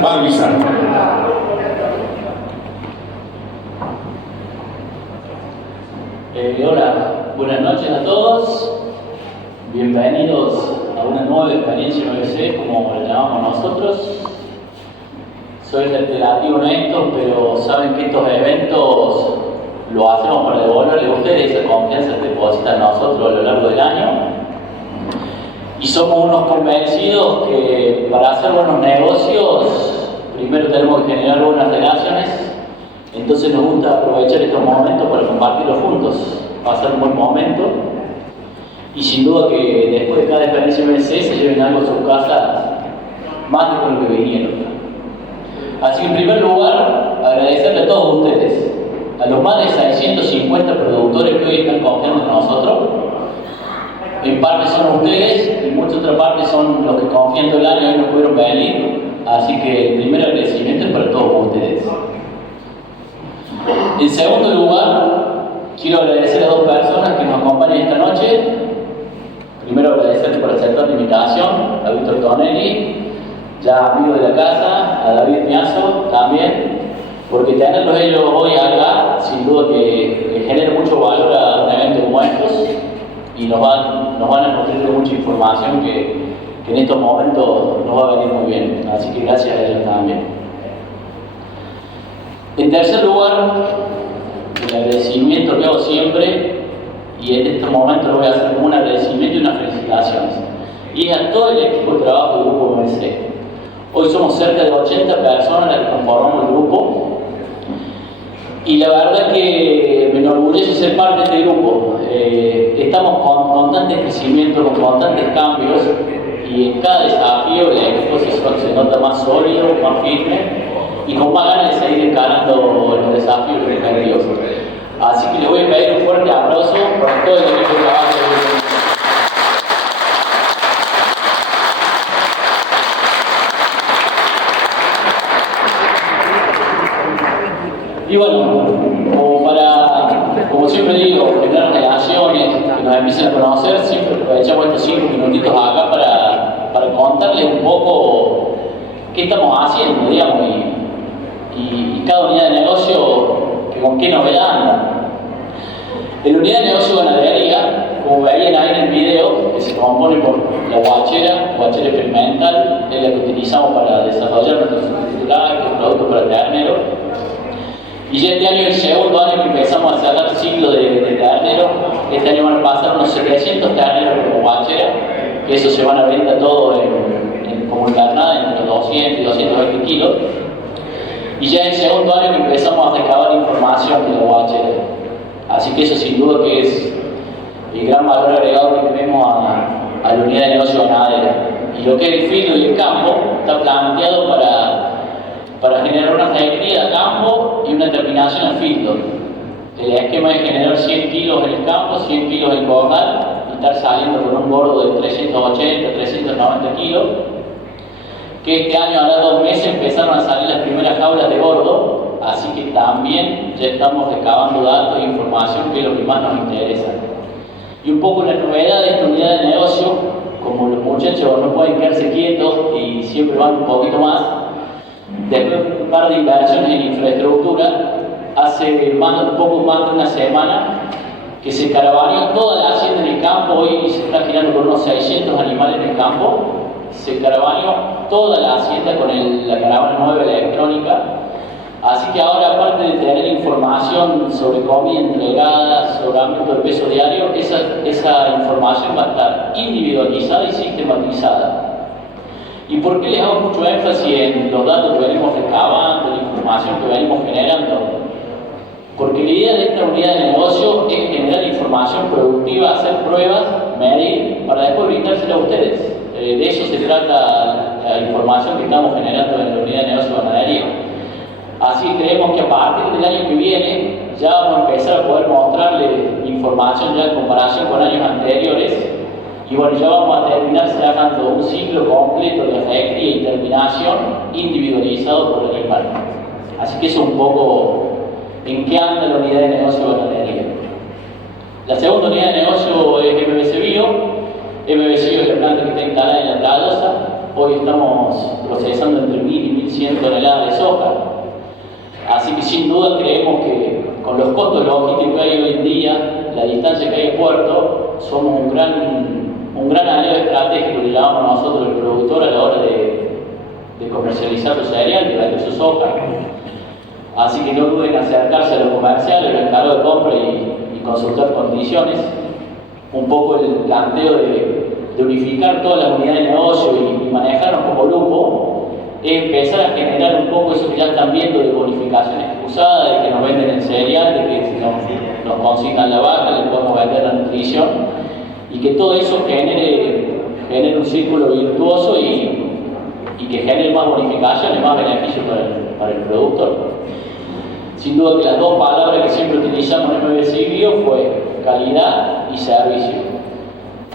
Va a Luisa. Hola, buenas noches a todos. Bienvenidos a una nueva experiencia MBC, como la llamamos nosotros. Soy reiterativo en esto, pero saben que estos eventos lo hacemos para devolverle a ustedes esa confianza que depositan en nosotros a lo largo del año. Y somos unos convencidos que para hacer buenos negocios, primero tenemos que generar buenas relaciones. Entonces nos gusta aprovechar estos momentos para compartirlos juntos, pasar un buen momento. Y sin duda que después de cada experiencia MBC se lleven algo a sus casas más de con lo que vinieron. Así que en primer lugar, agradecerle a todos ustedes, a los más de 650 productores que hoy están confiando en nosotros. En parte son ustedes, en mucha otra parte son los que confían todo el año y no pudieron venir. Así que el primer agradecimiento es para todos ustedes. En segundo lugar, quiero agradecer a dos personas que nos acompañan esta noche. Primero agradecerles por aceptar la invitación, a Víctor Tonelli, ya amigo de la casa, a David Miazo también, porque tenerlos ellos hoy acá, sin duda que genera mucho valor a un evento como estos y nos van a nutrir de mucha información que en estos momentos nos va a venir muy bien. Así que gracias a ellos también. En tercer lugar, el agradecimiento que hago siempre, y en este momento lo voy a hacer como un agradecimiento y unas felicitaciones, y es a todo el equipo de trabajo del Grupo MBC. Hoy somos cerca de 80 personas las que conformamos el grupo, y la verdad que me enorgullece ser parte de este grupo. Estamos con constante crecimiento, con constantes cambios, y en cada desafío el equipo se nota más sólido, más firme, y con más ganas de seguir encarando los desafíos respectivos. Así que les voy a pedir un fuerte aplauso para todo el equipo de trabajo. Y bueno, como siempre digo, generar relaciones, que nos empiecen a conocer, siempre aprovechamos estos 5 minutitos acá para contarles un poco qué estamos haciendo, digamos, y cada unidad de negocio con qué novedad anda. En la unidad de negocio ganadería, como veían ahí en el video, que se compone por la guachera experimental, es la que utilizamos para desarrollar nuestros productos para ternero. Y ya este año es el segundo año que empezamos a cerrar ciclo de ternero. Este año van a pasar unos 700 terneros como guachera, que eso se van a vender todo como encarnada entre los 200 y 220 kilos. Y ya es el segundo año que empezamos a recabar información de la guachera. Así que eso sin duda que es el gran valor agregado que tenemos a la unidad de negocio ganadera. Y lo que es el filo y el campo está planteado para generar una recría de campo y una terminación al filo. El esquema es generar 100 kilos en el campo, 100 kilos en el corral y estar saliendo con un gordo de 380, 390 kilos. Que este año, ahora 2 meses, empezaron a salir las primeras jaulas de gordo, así que también ya estamos recabando datos e información, que es lo que más nos interesa. Y un poco la novedad de esta unidad de negocio, como los muchachos no pueden quedarse quietos y siempre van un poquito más, después de un par de inversiones en infraestructura, hace un poco más de una semana que se caravaneó toda la hacienda en el campo. Hoy se está girando con unos 600 animales en el campo. Se caravaneó toda la hacienda con la caravana nueva electrónica. Así que ahora, aparte de tener información sobre comida entregada, sobre ámbito de peso diario, esa información va a estar individualizada y sistematizada. ¿Y por qué les hago mucho énfasis en los datos que venimos recabando, la información que venimos generando? Porque la idea de esta unidad de negocio es generar información productiva, hacer pruebas, medir, para después brindársela a ustedes. De eso se trata la información que estamos generando en la unidad de negocio de ganadería. Así creemos que a partir del año que viene ya vamos a empezar a poder mostrarles información ya en comparación con años anteriores. Y bueno, ya vamos a terminar sacando un ciclo completo de recría y terminación individualizado por el animal. Así que eso es un poco en qué anda la unidad de negocio de ganadería. La segunda unidad de negocio es MBC Bio. MBC Bio es la planta que está instalada en La Tradosa. Hoy estamos procesando entre 1000 y 1100 toneladas de soja. Así que sin duda creemos que con los costos logísticos que hay hoy en día, la distancia que hay a puerto, somos un gran aliado estratégico, le llamamos nosotros el productor a la hora de comercializar su cereal, de vender su soja. Así que no duden en acercarse a los comerciales, los encargos de compra y consultar condiciones. Un poco el planteo de unificar todas las unidades de negocio y manejarnos como grupo, es empezar a generar un poco eso que ya están viendo de bonificaciones cruzadas, de que nos venden el cereal, de que nos consignan la vaca, le podemos vender la nutrición, y que todo eso genere un círculo virtuoso y que genere más bonificaciones, más beneficios para el productor. Sin duda que las dos palabras que siempre utilizamos en MBC Bio fue calidad y servicio.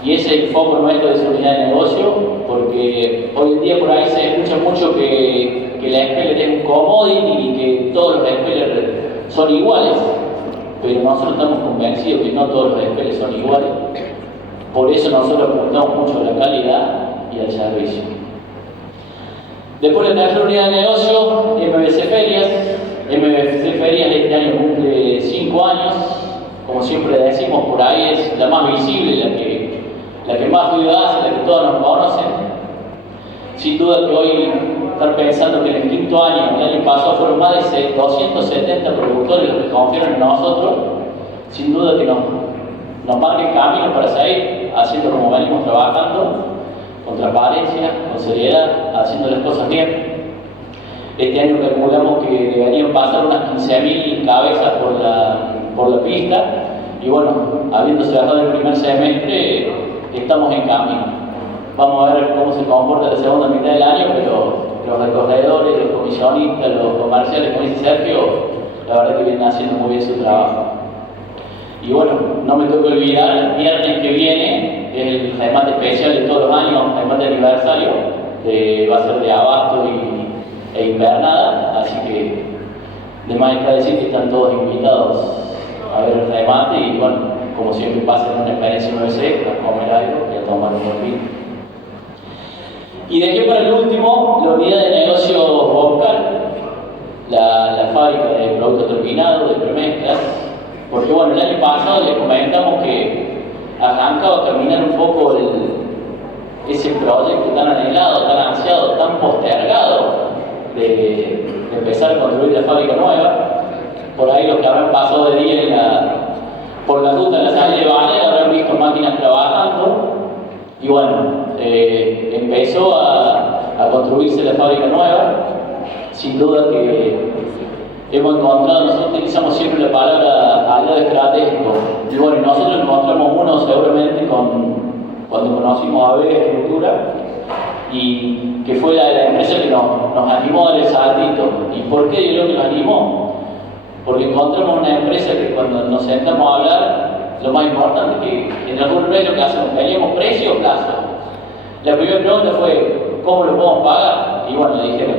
Y ese es el foco nuestro de esa unidad de negocio, porque hoy en día por ahí se escucha mucho que la speller es un commodity y que todos los spellers son iguales, pero nosotros estamos convencidos que no todos los spellers son iguales. Por eso nosotros apuntamos mucho a la calidad y al servicio. Después de la tercera unidad de negocio, MBC Ferias. MBC Ferias este año cumple 5 años. Como siempre decimos, por ahí es la más visible, la que más ruido hace, la que todos nos conocen. Sin duda que hoy estar pensando que en el quinto año, el año pasado, fueron más de 270 productores los que confiaron en nosotros, sin duda que nos marca el camino para seguir haciendo como venimos trabajando, con transparencia, con seriedad, haciendo las cosas bien. Este año calculamos que deberían pasar unas 15.000 cabezas por la pista, y bueno, habiendo cerrado el primer semestre, estamos en camino. Vamos a ver cómo se comporta la segunda mitad del año, pero los recorredores, los comisionistas, los comerciales, como dice Sergio, la verdad que vienen haciendo muy bien su trabajo. Y bueno, no me tengo que olvidar, el viernes que viene es el remate especial de todos los años, el remate aniversario, que va a ser de abasto e invernada, así que de más está decir que están todos invitados a ver el remate y bueno, como siempre pasa en una experiencia MBC, a comer algo y a tomar un buen vino. Y dejé para el último la unidad de negocio Boscal, la fábrica de productos terminados, de premezclas, porque bueno, el año pasado les comentamos que arrancaba a caminar un poco ese proyecto tan anhelado, tan ansiado, tan postergado de empezar a construir la fábrica nueva. Por ahí los que habrán pasado de día por la ruta de la salida de Banera habrán visto máquinas trabajando y bueno, empezó a construirse la fábrica nueva. Sin duda que hemos encontrado, nosotros utilizamos siempre la palabra aliado estratégico, y bueno, nosotros encontramos uno seguramente cuando conocimos a B Estructura, y que fue la empresa que nos animó a dar el saltito. ¿Y por qué yo creo que nos animó? Porque encontramos una empresa que cuando nos sentamos a hablar, lo más importante que en algún momento que hacemos, teníamos precio o plazo. La primera pregunta fue, ¿cómo lo podemos pagar? Y bueno, dijeron,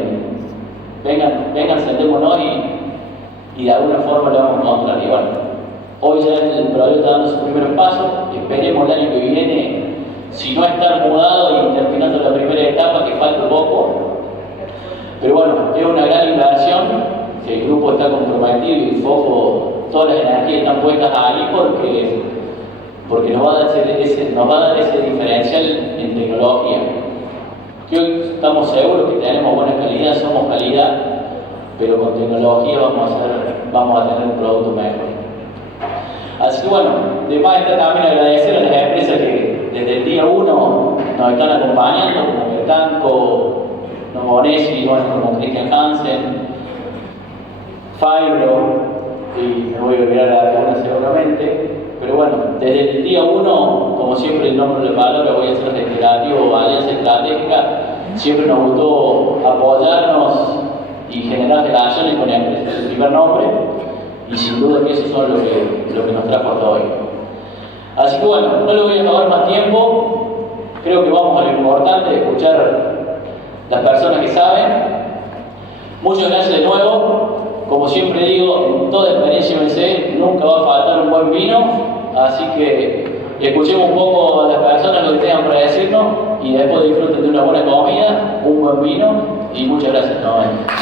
vengan, sentémonos y de alguna forma lo vamos a encontrar. Y bueno, hoy ya el proyecto está dando sus primeros pasos, esperemos el año que viene, si no estar mudado y terminando la primera etapa, que falta poco. Pero bueno, es una gran inversión. El grupo está comprometido y el foco, todas las energías están puestas ahí porque nos va a dar ese diferencial en tecnología. Que hoy estamos seguros que tenemos buena calidad, somos calidad, pero con tecnología vamos a tener un producto mejor. Así que bueno, de más está también agradecer a las empresas que desde el día 1 nos están acompañando, como Bertanco, Nomonesi, bueno, como Christian Hansen, Fibro, y me voy a olvidar de algunas seguramente, pero bueno, desde el día 1, como siempre el nombre de la palabra, voy a ser reiterativo, alianza estratégica, siempre nos gustó apoyarnos y generar relaciones con empresas del primer nombre, y sin duda que eso son lo que nos trajo hasta hoy. Así que bueno, no le voy a tomar más tiempo, creo que vamos a lo importante de escuchar las personas que saben. Muchas gracias de nuevo. Como siempre digo, en toda experiencia MBC nunca va a faltar un buen vino, así que escuchemos un poco a las personas lo que tengan para decirnos y después disfruten de una buena comida, un buen vino y muchas gracias nuevamente.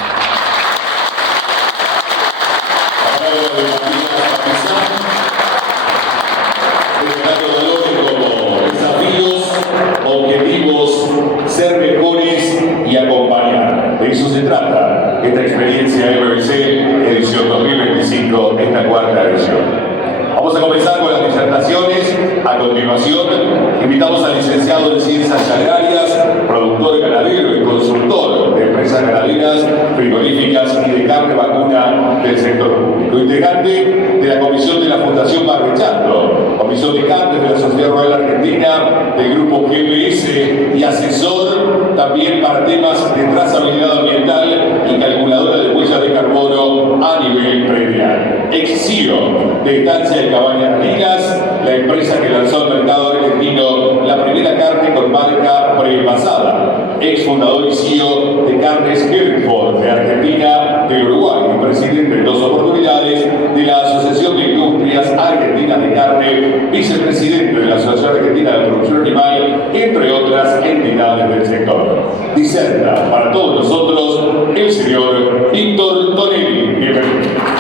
Objetivos, ser mejores y acompañar. De eso se trata esta experiencia MBC edición 2025, esta cuarta edición. Vamos a comenzar con las disertaciones. A continuación, invitamos al licenciado en Ciencias Agrarias, productor ganadero y consultor de empresas ganaderas, frigoríficas y de carne vacuna del sector público, integrante de la comisión de la Fundación Barrechando, comisión de carnes de la Sociedad Rural Argentina, del grupo GPS y asesor también para temas de trazabilidad ambiental y calculadora de huellas de carbono a nivel predial. Ex-CEO de Estancia de Cabañas Ligas, la empresa que lanzó al mercado argentino la primera carne con marca preenvasada. Ex fundador y CEO de Carnes Herford de Argentina, de Uruguay, y presidente en 2 oportunidades de la Asociación de Industrias Argentinas de Carne, vicepresidente de la Asociación Argentina de Producción Animal, entre otras entidades del sector. Diserta para todos nosotros el señor Víctor Tonelli. Bienvenido.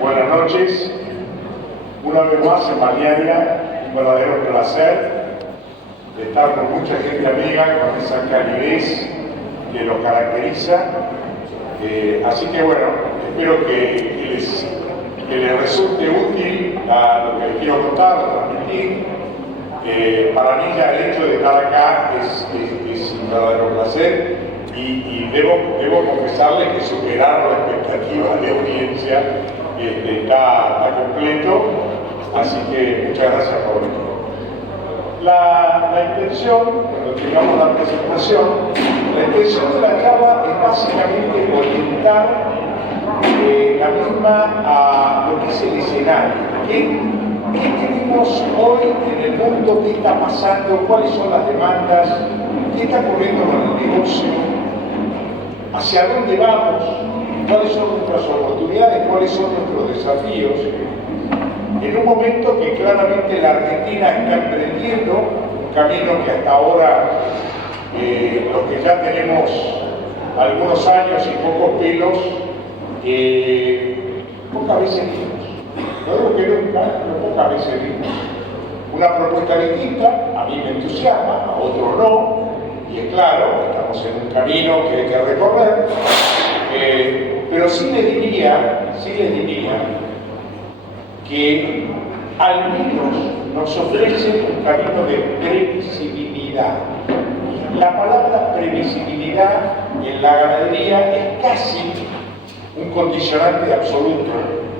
Buenas noches, una vez más en Baliaria, un verdadero placer de estar con mucha gente amiga, con esa calidez que lo caracteriza. Así que bueno, espero que les resulte útil a lo que les quiero contar, transmitir. Para mí ya el hecho de estar acá es un verdadero placer y debo confesarles que superar la expectativa de audiencia está completo, así que muchas gracias por venir. La intención, cuando tengamos la presentación, la intención de la charla es básicamente orientar la misma a lo que es el escenario. ¿Qué tenemos hoy en el mundo? ¿Qué está pasando? ¿Cuáles son las demandas? ¿Qué está ocurriendo con el negocio? ¿Hacia dónde vamos? ¿Cuáles son nuestras oportunidades? ¿Cuáles son nuestros desafíos? En un momento que claramente la Argentina está emprendiendo un camino que hasta ahora los que ya tenemos algunos años y pocos pelos, pocas veces vimos. No digo que nunca, pero pocas veces vimos. Una propuesta distinta, a mí me entusiasma, a otros no, y es claro, estamos en un camino que hay que recorrer. Pero sí les diría que al menos nos ofrece un camino de previsibilidad. La palabra previsibilidad en la ganadería es casi un condicionante absoluto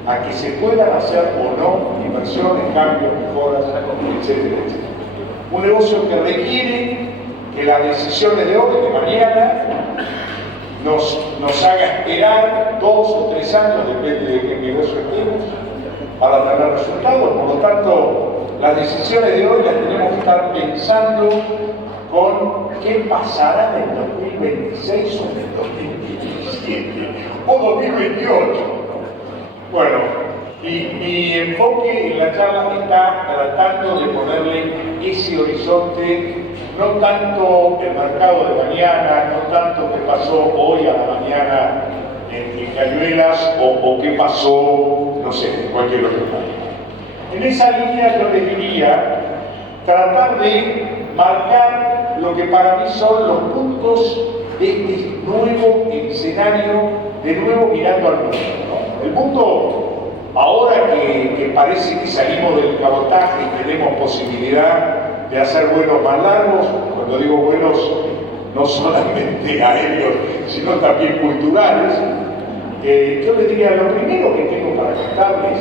a que se puedan hacer o no inversiones, cambios, mejoras, etcétera, etcétera. Un negocio que requiere que las decisiones de hoy, de mañana, nos haga esperar 2 o 3 años, depende de qué negocio estemos, para tener resultados. Por lo tanto, las decisiones de hoy las tenemos que estar pensando con qué pasará en el 2026 o en el 2027 o 2028. Bueno, y mi enfoque en la charla está tratando de ponerle ese horizonte. No tanto el mercado de mañana, no tanto qué pasó hoy a la mañana en Cañuelas o qué pasó, no sé, en cualquier otro país. En esa línea yo les diría tratar de marcar lo que para mí son los puntos de este nuevo escenario, de nuevo mirando al mundo, ¿no? El mundo, ahora que parece que salimos del cabotaje y tenemos posibilidad de hacer vuelos más largos, cuando digo vuelos no solamente aéreos, sino también culturales, yo les diría, lo primero que tengo para contarles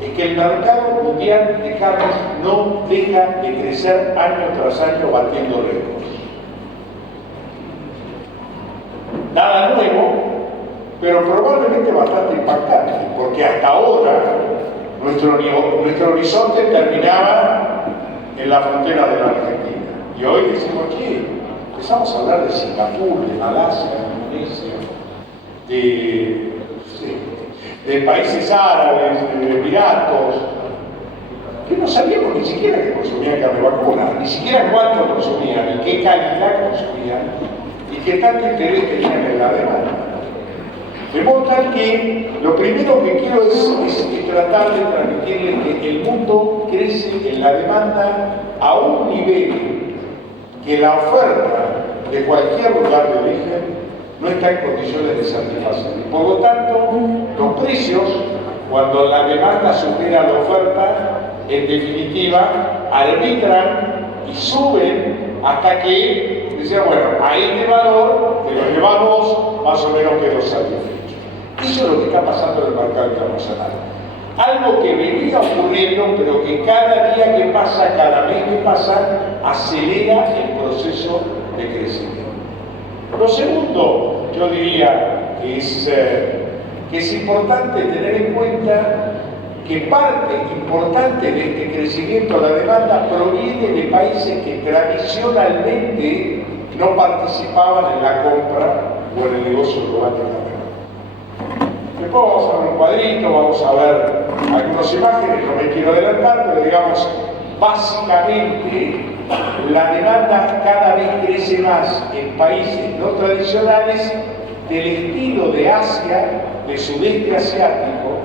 es que el mercado mundial de carnes no deja de crecer año tras año batiendo récords. Nada nuevo, pero probablemente bastante impactante, porque hasta ahora nuestro horizonte terminaba en la frontera de la Argentina. Y hoy decimos aquí, empezamos a hablar de Singapur, de Malasia, de Indonesia, de países árabes, de Emiratos, que no sabíamos ni siquiera que consumían carne vacuna, ni siquiera cuánto consumían, y qué calidad consumían, y qué tanto interés tenían en la demanda. De modo tal que lo primero que quiero es tratar de transmitirles que el mundo crece en la demanda a un nivel que la oferta de cualquier lugar de origen no está en condiciones de satisfacer. Por lo tanto, los precios, cuando la demanda supera la oferta, en definitiva, arbitran y suben hasta que dicen, bueno, a este valor te lo llevamos, más o menos quedó satisfecho. Eso es lo que está pasando en el mercado internacional. Algo que venía ocurriendo, pero que cada día que pasa, cada mes que pasa, acelera el proceso de crecimiento. Lo segundo, yo diría que es importante tener en cuenta que parte importante de este crecimiento de la demanda proviene de países que tradicionalmente no participaban en la compra o en el negocio global de la demanda. Después vamos a ver un cuadrito, vamos a ver algunas imágenes, no me quiero adelantar, pero digamos, básicamente la demanda cada vez crece más en países no tradicionales del estilo de Asia, del sudeste asiático,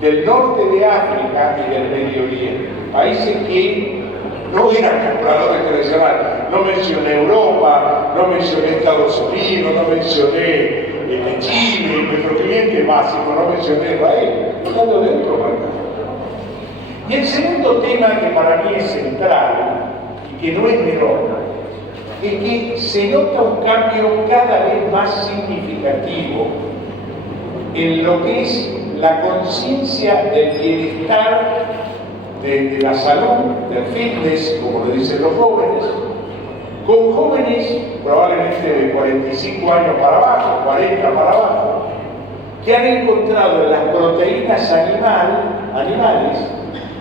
del norte de África y del Medio Oriente. Países que no eran compradores tradicionales. No mencioné Europa, no mencioné Estados Unidos, no mencioné Chile, nuestro cliente básico, no mencioné Israel. Hablando de otro mercado. Y el segundo tema que para mí es central y que no es menor, es que se nota un cambio cada vez más significativo en lo que es la conciencia del bienestar, de la salud, del fitness, como le dicen los jóvenes, con jóvenes probablemente de 45 años para abajo, 40 para abajo, que han encontrado en las proteínas animales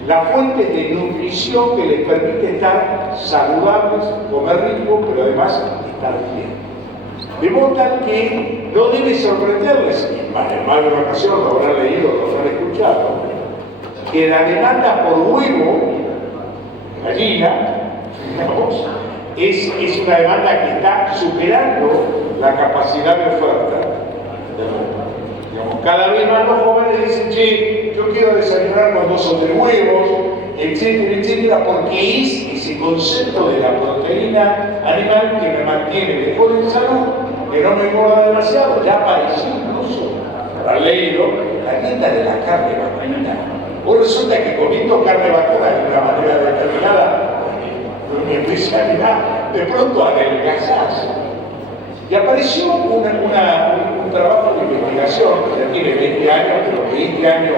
la fuente de nutrición que les permite estar saludables, comer rico, pero además estar bien. De modo tal que no debe sorprenderles, en más de una ocasión lo habrán leído, lo habrán escuchado, que la demanda por huevo, gallina, digamos, es una demanda que está superando la capacidad de oferta del mundo. Digamos, cada vez más los jóvenes dicen, che, yo quiero desayunar con 2 o 3 huevos, etcétera, etcétera, porque es ese concepto de la proteína animal que me mantiene mejor en salud, que no me engorda demasiado. Ya apareció incluso, habrán leído, la dieta de la carne vacuna. Hoy resulta que comiendo carne vacuna de una manera determinada, mi especialidad, de pronto adelgazás. Y apareció un trabajo de investigación que ya tiene 20 años, pero que este año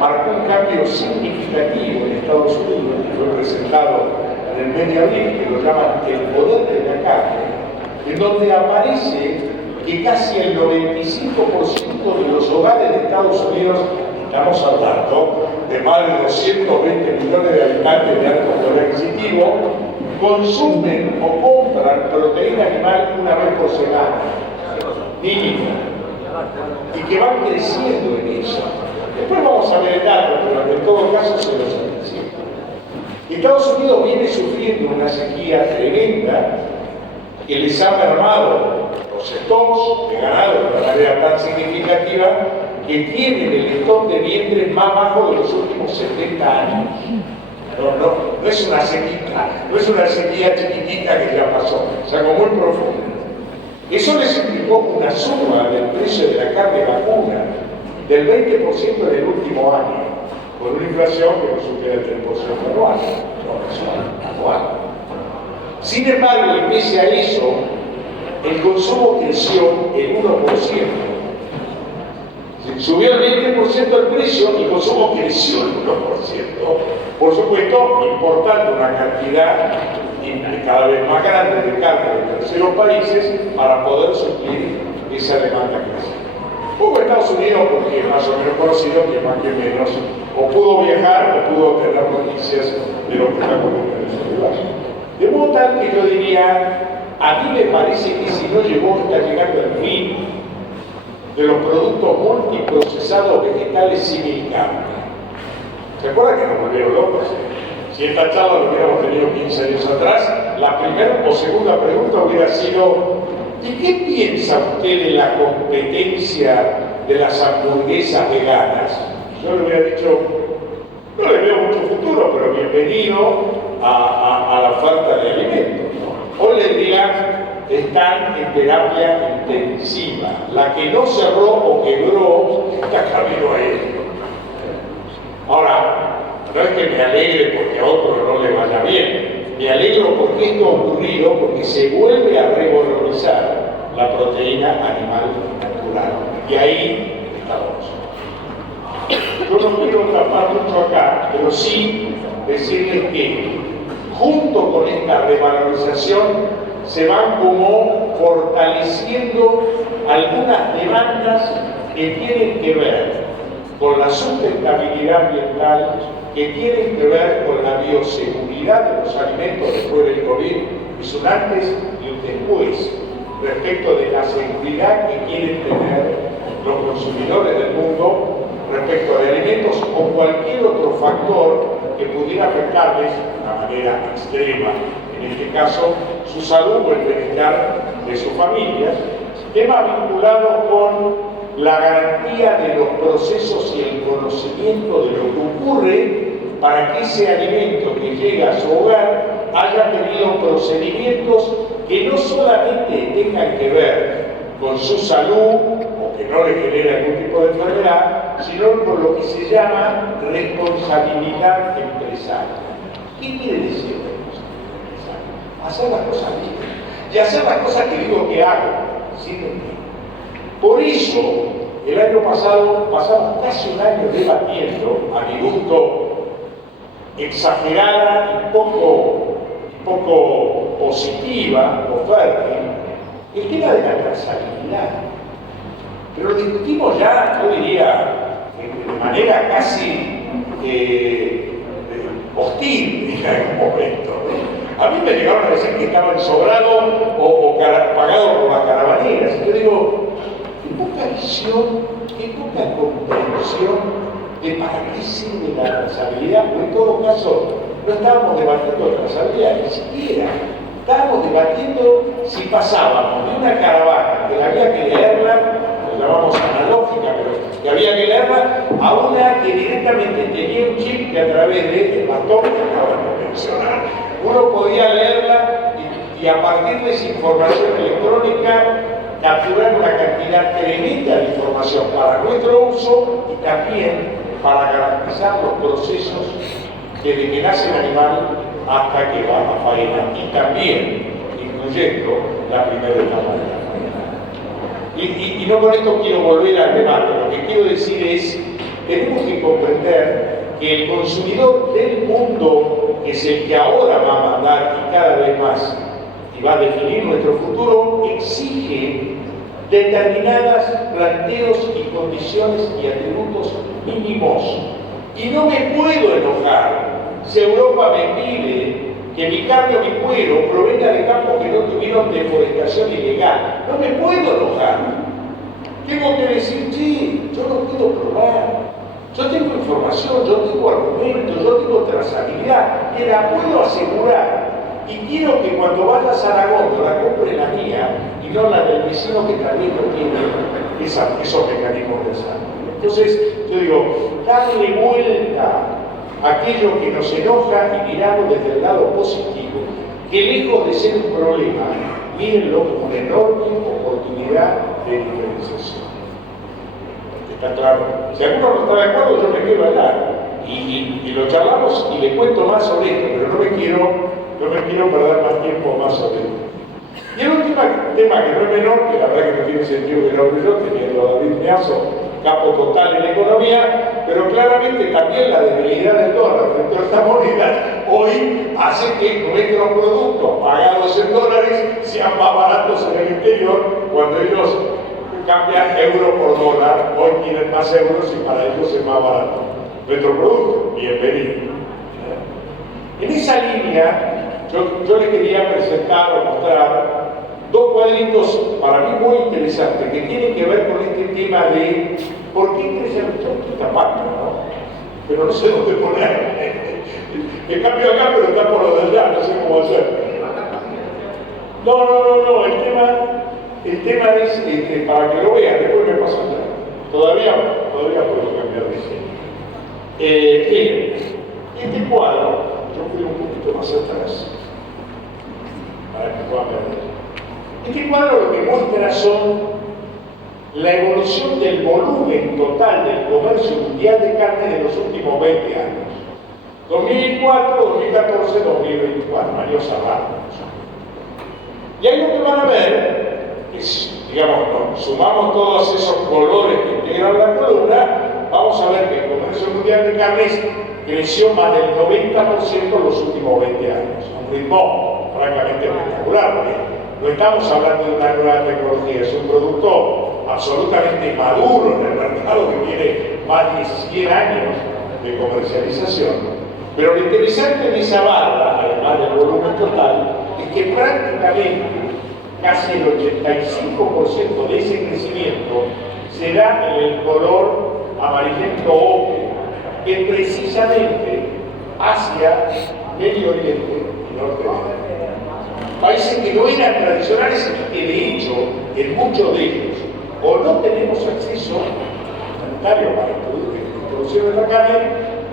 marcó un cambio significativo en Estados Unidos, que fue presentado en el mes de abril, que lo llaman El Poder de la Carne, en donde aparece que casi el 95% de los hogares de Estados Unidos, estamos hablando de más de 220 millones de habitantes de alto poder adquisitivo, consumen o compran proteína animal una vez por semana, mínimo, y que van creciendo en eso. Después vamos a ver el dato, pero en todo caso se los anticipo. Estados Unidos viene sufriendo una sequía tremenda que les ha mermado los stocks de ganado de una manera tan significativa que tienen el stock de vientres más bajo de los últimos 70 años. No es una sequía chiquitita que ya pasó, es algo muy profundo. Eso les implicó una suma del precio de la carne vacuna del 20% en el último año, con una inflación que no supera el 3% anual, anual. Sin embargo, y pese a eso, el consumo creció el 1%. Subió el 20% el precio y el consumo creció el 1%. Por supuesto, importando una cantidad cada vez más grande de carne de terceros países para poder suplir esa demanda creciente. Hubo Estados Unidos, porque es más o menos conocido, que más que menos o pudo viajar o pudo tener noticias de lo que está ocurriendo en ese lugar. De modo tal que yo diría, a mí me parece que si no llegó, está llegando el fin de los productos multiprocesados vegetales sin carne. ¿Se acuerdan que nos volvieron locos? Si esta charla lo hubiéramos tenido 15 años atrás, la primera o segunda pregunta hubiera sido: ¿y qué piensa usted de la competencia de las hamburguesas veganas? Yo le hubiera dicho: no le veo mucho futuro, pero bienvenido a la falta de alimentos, ¿no? O le dirían: están en terapia intensiva, la que no cerró o quebró está camino a ello. Ahora, no es que me alegre porque a otro no le vaya bien, me alegro porque esto ha ocurrido, porque se vuelve a revalorizar la proteína animal natural. Y ahí estamos. Yo no quiero tapar mucho acá, pero sí decirles que junto con esta revalorización se van como fortaleciendo algunas demandas que tienen que ver con la sustentabilidad ambiental, que tienen que ver con la bioseguridad de los alimentos después del COVID, es un antes y un después respecto de la seguridad que quieren tener los consumidores del mundo respecto de alimentos o cualquier otro factor que pudiera afectarles de una manera extrema, en este caso su salud o el bienestar de sus familias, temas vinculados con la garantía de los procesos y el conocimiento de lo que ocurre para que ese alimento que llega a su hogar haya tenido procedimientos que no solamente tengan que ver con su salud o que no le genere algún tipo de enfermedad, sino con lo que se llama responsabilidad empresaria. ¿Qué quiere decir responsabilidad empresaria? Hacer las cosas bien y hacer las cosas que digo que hago, sin mentir. Por eso, el año pasado pasamos casi un año debatiendo, a mi gusto, exagerada y poco positiva o fértil, el tema de la trazabilidad. Pero lo discutimos ya, yo diría, de manera casi hostil en algún momento. A mí me llegaron a decir que estaban sobrados o pagados por las caravaneras. Y yo digo: qué poca visión, qué poca comprensión de para qué sirve la trazabilidad, o en todo caso, no estábamos debatiendo la trazabilidad, ni siquiera. Estábamos debatiendo si pasábamos de una caravana que había que leerla, lo llamamos analógica, pero que había que leerla, a una que directamente tenía un chip que a través del bastón que acabamos de mencionar, uno podía leerla y a partir de esa información electrónica capturar una cantidad tremenda de información para nuestro uso y también para garantizar los procesos desde que nace el animal hasta que va a faena, y también incluyendo la primera etapa de la faena. Y no con esto quiero volver al debate, lo que quiero decir es: tenemos que comprender que el consumidor del mundo, que es el que ahora va a mandar y cada vez más y va a definir nuestro futuro, exige determinadas planteos y condiciones y atributos mínimos. Y no me puedo enojar si Europa me pide que mi carne o mi cuero provenga de campos que no tuvieron deforestación ilegal. No me puedo enojar. Tengo que decir: sí, yo lo puedo probar. Yo tengo información, yo tengo argumentos, yo tengo trazabilidad, que la puedo asegurar. Y quiero que cuando vayas a la góndola compre la mía y no la del vecino que también no tiene esos mecanismos de salud. Entonces, yo digo, darle vuelta a aquello que nos enoja y mirarlo desde el lado positivo, que lejos de ser un problema, mírenlo como una enorme oportunidad de diferenciación. ¿Está claro? Si alguno no está de acuerdo, yo me quiero hablar y lo charlamos y le cuento más sobre esto, pero no me quiero perder más tiempo más sobre esto. Y el último tema, que no es menor, que la verdad que no tiene sentido que lo hable yo, teniendo a David Meazo, capo total en la economía, pero claramente también la debilidad del dólar frente a esta moneda hoy hace que nuestros productos pagados en dólares sean más baratos en el exterior cuando ellos cambian euro por dólar. Hoy tienen más euros y para ellos es más barato nuestro producto. Bienvenido. En esa línea, yo les quería presentar o mostrar dos cuadritos para mí muy interesantes que tienen que ver con este tema de por qué crece esta página, ¿no? pero no sé dónde poner. Me cambio acá, pero está por lo de allá, no sé cómo hacer. No, el tema es, para que lo vean, después me paso allá. Todavía puedo cambiar de escena. Miren, este cuadro, yo fui un poquito más atrás, para que puedan ver. Este cuadro lo que muestra son la evolución del volumen total del comercio mundial de carne de los últimos 20 años. 2004, 2014, 2024, años cerrados. Y ahí lo que van a ver es, digamos, sumamos todos esos colores que integran la columna, vamos a ver que el comercio mundial de carnes creció más del 90% en los últimos 20 años. Un ritmo francamente espectacular, porque no estamos hablando de una nueva tecnología, es un producto absolutamente maduro en el mercado que tiene más de 100 años de comercialización. Pero lo interesante de esa barra, además del volumen total, es que prácticamente casi el 85% de ese crecimiento será en el color amarillento ocre, que precisamente Asia, Medio Oriente y Norte de África. Países que no eran tradicionales y que de hecho, en muchos de ellos, o no tenemos acceso sanitario para la producción de la carne,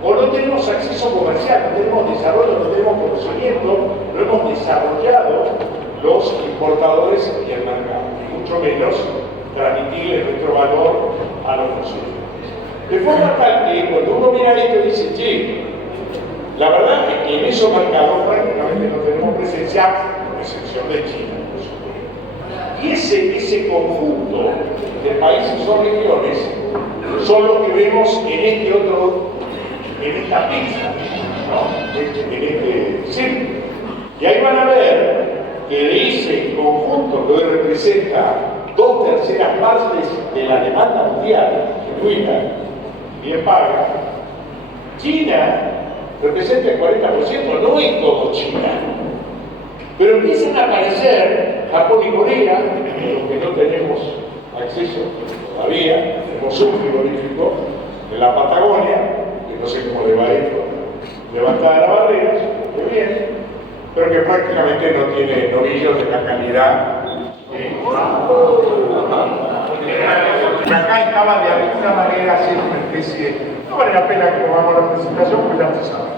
o no tenemos acceso comercial, no tenemos desarrollo, no tenemos conocimiento, no hemos desarrollado los importadores y el mercado, y mucho menos transmitirle nuestro valor a los consumidores. De forma tal que cuando uno mira esto dice, che, la verdad es que en esos mercados prácticamente no tenemos presencia, con excepción de China, por supuesto. Y ese conjunto de países o regiones son los que vemos en esta pizza, ¿no? En este círculo. Y ahí van a ver que de ese conjunto que hoy representa 2/3 partes de la demanda mundial, genuina y bien paga, China representa el 40%, no es todo China. Pero empiezan a aparecer Japón y Corea, a los que no tenemos acceso todavía, tenemos un frigorífico en la Patagonia, no sé cómo le va a ir con levantada la barrera, muy bien, pero que prácticamente no tiene novillos de la calidad. Acá estaba de alguna manera haciendo una especie, no vale la pena que pongamos la presentación, porque ya se sabe.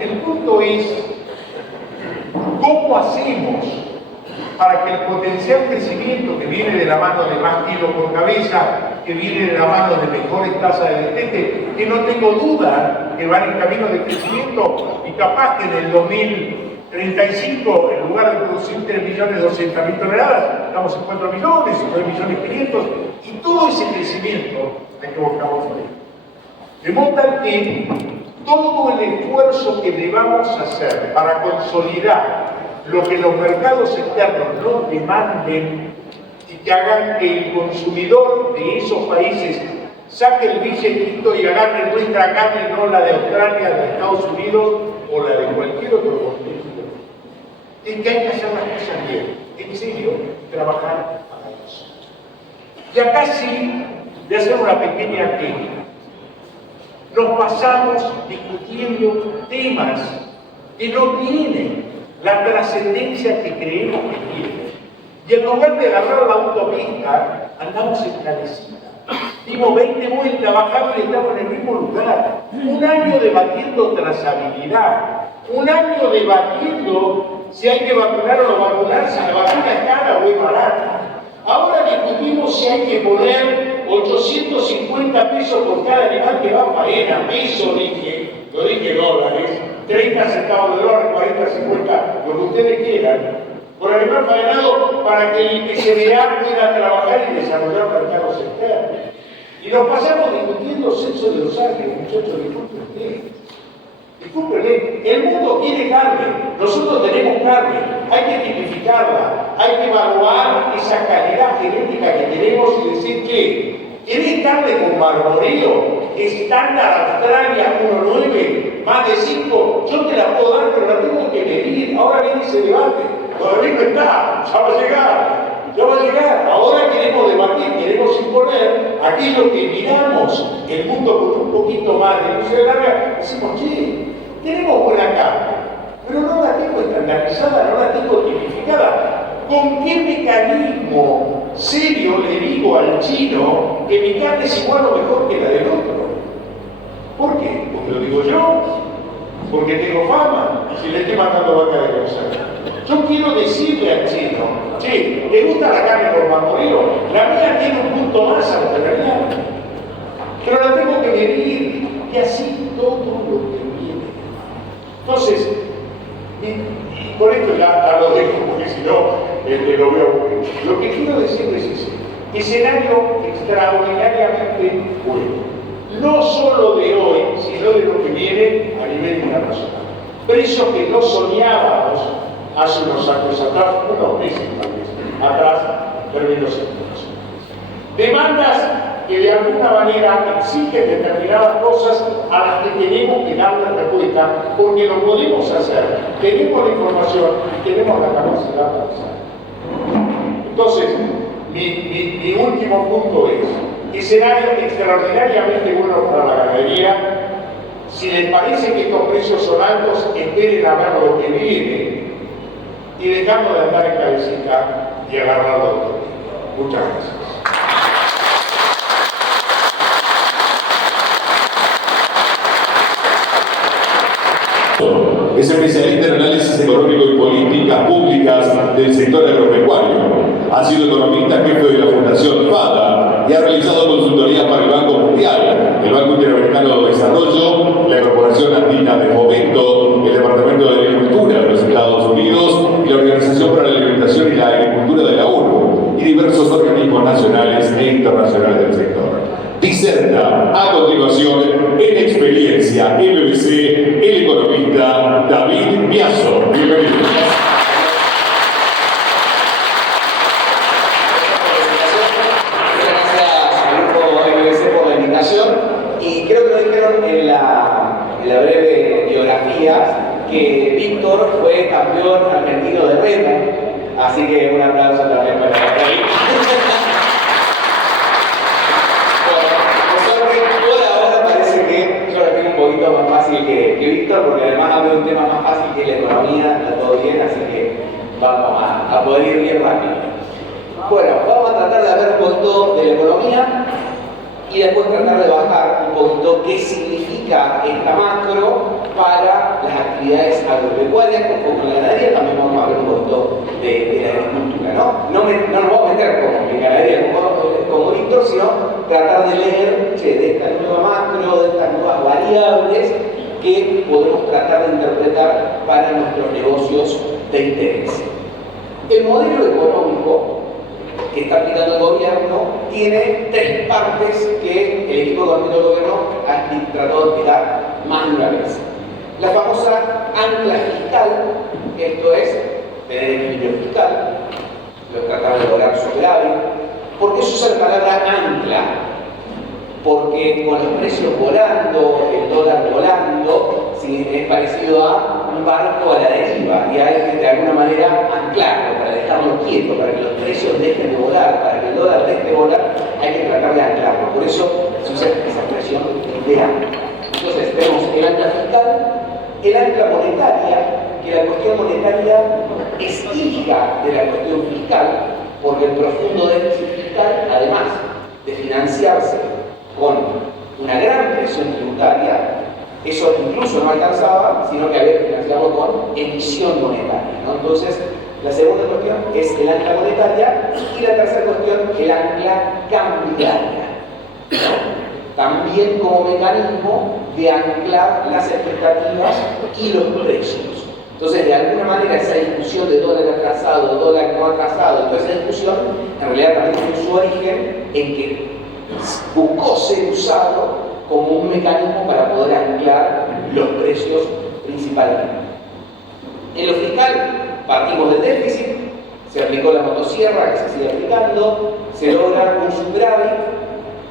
El punto es, ¿cómo hacemos para que el potencial crecimiento que viene de la mano de más kilos por cabeza, que viene de la mano de mejores tasas de destete, que no tengo duda que van en camino de crecimiento y capaz que en el 2035, en lugar de producir 3.200.000 toneladas, estamos en 4 millones, 9.500.000, y todo ese crecimiento hay que buscarlo fuera. De modo tal que todo el esfuerzo que debamos hacer para consolidar lo que los mercados externos no demanden y que hagan que el consumidor de esos países saque el billetito y agarre nuestra carne, no la de Australia, de Estados Unidos o la de cualquier otro continente. Es que hay que hacer las cosas bien, en serio, trabajar para eso. Y acá sí, de hacer una pequeña queja. Nos pasamos discutiendo temas que no tienen la trascendencia que creemos que tiene. Y en lugar de agarrar la autopista, andamos en calecita. Dimos 20 vueltas, bajamos y estamos en el mismo lugar. Un año debatiendo trazabilidad. Un año debatiendo si hay que vacunar o no vacunarse. La vacuna es cara o es barata. Ahora discutimos si hay que poner 850 pesos por cada animal que va a faena. Peso, dije, lo dije dólares. 30 centavos de dólar, 40, 50, lo que ustedes quieran, por animal faenado para que el PCBA pueda trabajar y desarrollar mercados externos. Y nos pasamos discutiendo censo de los árboles, muchachos, discúlpenle, el mundo quiere carne, nosotros tenemos carne, hay que tipificarla, hay que evaluar esa calidad genética que tenemos y decir que ¿querés carne con marmoreo? Estándar Australia 1.9, más de 5, yo te la puedo dar, pero la tengo que medir. Ahora viene ese debate, todavía no está, ya va a llegar. ya va a llegar. Ahora queremos debatir, queremos imponer aquello que miramos el mundo con un poquito más de luz larga, decimos, che, tenemos buena carne, pero no la tengo estandarizada, no la tengo tipificada. ¿Con qué mecanismo serio le digo al chino que mi carne es igual o mejor que la del otro? ¿Por qué? Porque lo digo yo, porque tengo fama, si le estoy matando vaca de conocer. Yo quiero decirle al chino, che, ¿le gusta la carne por vaporeo? La mía tiene un punto más a la realidad, pero la tengo que medir, y así todo lo que viene. Entonces, y por esto ya lo dejo, porque si no, lo veo aburrido. Lo que quiero decirles es ese escenario extraordinariamente bueno. No solo de hoy, sino de lo que viene a nivel internacional. Precios que no soñábamos hace unos años atrás, unos meses tal vez, atrás, en términos internacionales. Demandas que de alguna manera exigen determinadas cosas a las que tenemos que darle respuesta, porque lo podemos hacer, tenemos la información y tenemos la capacidad para hacerlo. Entonces, mi último punto es, escenario extraordinariamente bueno para la ganadería. Si les parece que estos precios son altos, esperen a ver lo que viene y dejando de andar en cabecita y agarrarlo de todo. Muchas gracias. Es especialista en análisis económico y políticas públicas del sector agropecuario. Ha sido economista jefe de la Fundación FADA y ha realizado consultorías para el Banco Mundial, el Banco Interamericano de Desarrollo, la Corporación Andina de Fomento, el Departamento de Agricultura de los Estados Unidos y la Organización para la Alimentación y la Agricultura de la ONU y diversos organismos nacionales e internacionales del sector. Diserta a continuación en experiencia MBC el economista David Miazo. Bienvenido. Y creo que lo dijeron en la breve biografía que Víctor fue campeón argentino de remo, así que un aplauso también para David. Por ahora parece que yo la tengo un poquito más fácil que Víctor, porque además hablo de un tema más fácil que es la economía, está todo bien, así que vamos a poder ir bien rápido. Bueno, vamos a tratar de hablar un poquito de la economía y después tratar de bajar un poquito qué significa esta macro para las actividades agropecuarias, como la ganadería. También vamos a hablar un poquito de la agricultura, ¿no? No nos vamos a meter como en ganadería como Víctor, sino tratar de leer de esta nueva macro, de estas nuevas variables que podemos tratar de interpretar para nuestros negocios de interés. El modelo económico que está aplicando el gobierno tiene tres partes que el equipo económico del gobierno ha tratado de explicar más de una vez. La famosa ancla fiscal, esto es tener equilibrio fiscal, lo tratar de lograr superávit. ¿Por qué se usa la palabra ancla? Porque con los precios volando, el dólar volando, es parecido a un barco a la deriva y hay que de alguna manera anclarlo para dejarlo quieto, para que los precios dejen de volar, para que el dólar deje de volar, hay que tratar de anclarlo. Por eso se usa esa expresión de ancla. Entonces tenemos el ancla fiscal, el ancla monetaria, que la cuestión monetaria es hija de la cuestión fiscal, porque el profundo déficit fiscal, además de financiarse con una gran presión tributaria, eso incluso no alcanzaba, sino que había que financiarlo con emisión monetaria, ¿no? Entonces, la segunda cuestión es el ancla monetaria y la tercera cuestión, el ancla cambiaria, ¿no? También como mecanismo de anclar las expectativas y los precios. Entonces, de alguna manera, esa discusión de dólar atrasado, dólar no atrasado, toda esa discusión, en realidad también tiene su origen en que buscó ser usado como un mecanismo para poder anclar los precios principalmente. En lo fiscal, partimos del déficit, se aplicó la motosierra, que se sigue aplicando, se logra un superávit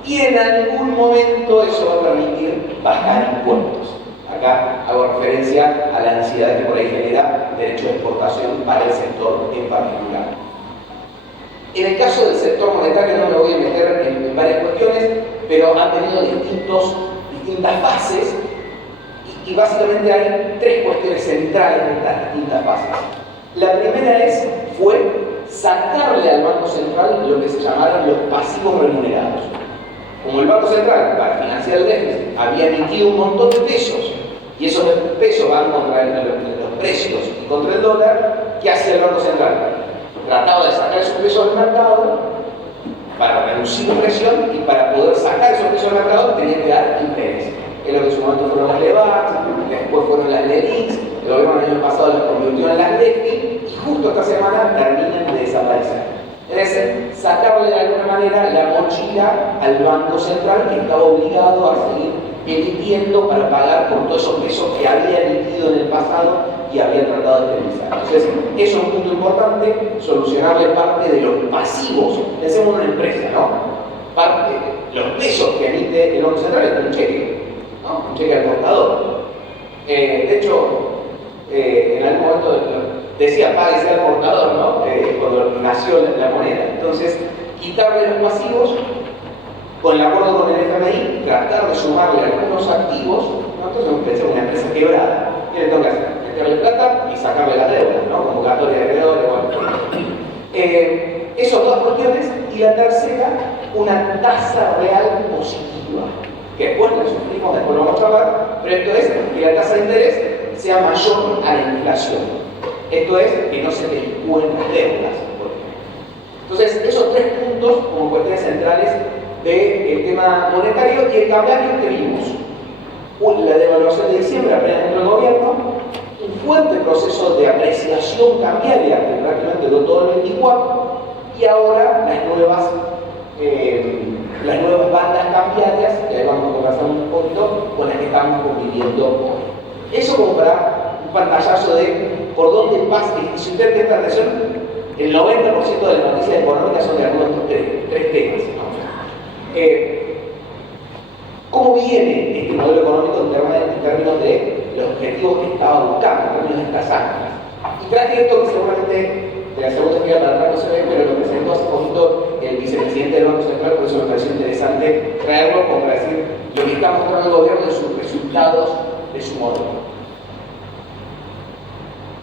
y en algún momento eso va a permitir bajar impuestos. Acá hago referencia a la ansiedad que por ahí genera derecho de exportación para el sector en particular. En el caso del sector monetario no me voy a meter en varias cuestiones, pero han tenido distintas fases y básicamente hay tres cuestiones centrales en estas distintas fases. La primera fue sacarle al Banco Central lo que se llamaron los pasivos remunerados. Como el Banco Central, para financiar el déficit, había emitido un montón de pesos y esos pesos van contra los precios y contra el dólar, ¿qué hacía el Banco Central? Trataba de sacar esos pesos del mercado para reducir la presión y para poder sacar esos pesos del mercado tenía que dar interés. Es lo que en su momento fueron las LEVAX, después fueron las LELIX, el gobierno el año pasado las convirtió en las LEFI y justo esta semana terminan de desaparecer. Es decir, sacarle de alguna manera la mochila al Banco Central que estaba obligado a seguir emitiendo para pagar por todos esos pesos que había emitido en el pasado y había tratado de estabilizar. Entonces, eso es un punto importante, solucionarle parte de los pasivos. Pensemos en una empresa, ¿no? Los pesos que emite el Banco Central es un cheque, ¿no? Un cheque al contador. De hecho, en algún momento decía páguese al portador, ¿no? Cuando nació la moneda. Entonces, quitarle los pasivos, con el acuerdo con el FMI, tratar de sumarle algunos activos, ¿no? Entonces pensé una empresa quebrada. ¿Qué le toca hacer? Meterle plata y sacarle las deudas, ¿no? Convocatoria de acreedores, bueno. Esas dos cuestiones. Y la tercera, una tasa real positiva, que después la sufrimos, después lo vamos a hablar, pero esto es que la tasa de interés sea mayor a la inflación. Esto es que no se te licúen las deudas, por ejemplo. Entonces, esos tres puntos como cuestiones centrales del tema monetario y el cambiario que vimos. La devaluación de diciembre, apenas entró el gobierno, un fuerte proceso de apreciación cambiaria que prácticamente duró todo el 24, y ahora las nuevas bandas cambiarias, que ahí vamos a conversar un poquito, con las que estamos conviviendo hoy. Eso como para un pantallazo de por dónde pasa, y si usted presta atención, el 90% de las noticias económicas son de algunos de estos tres temas, ¿no? ¿Cómo viene este modelo económico en términos de los objetivos que estaba buscando, en términos de estas anclas? Y traje esto que seguramente de la segunda fila para atrás no se ve, pero lo presentó hace poquito el vicepresidente del Banco Central, por eso me pareció interesante traerlo como para decir lo que está mostrando el gobierno de sus resultados de su modelo.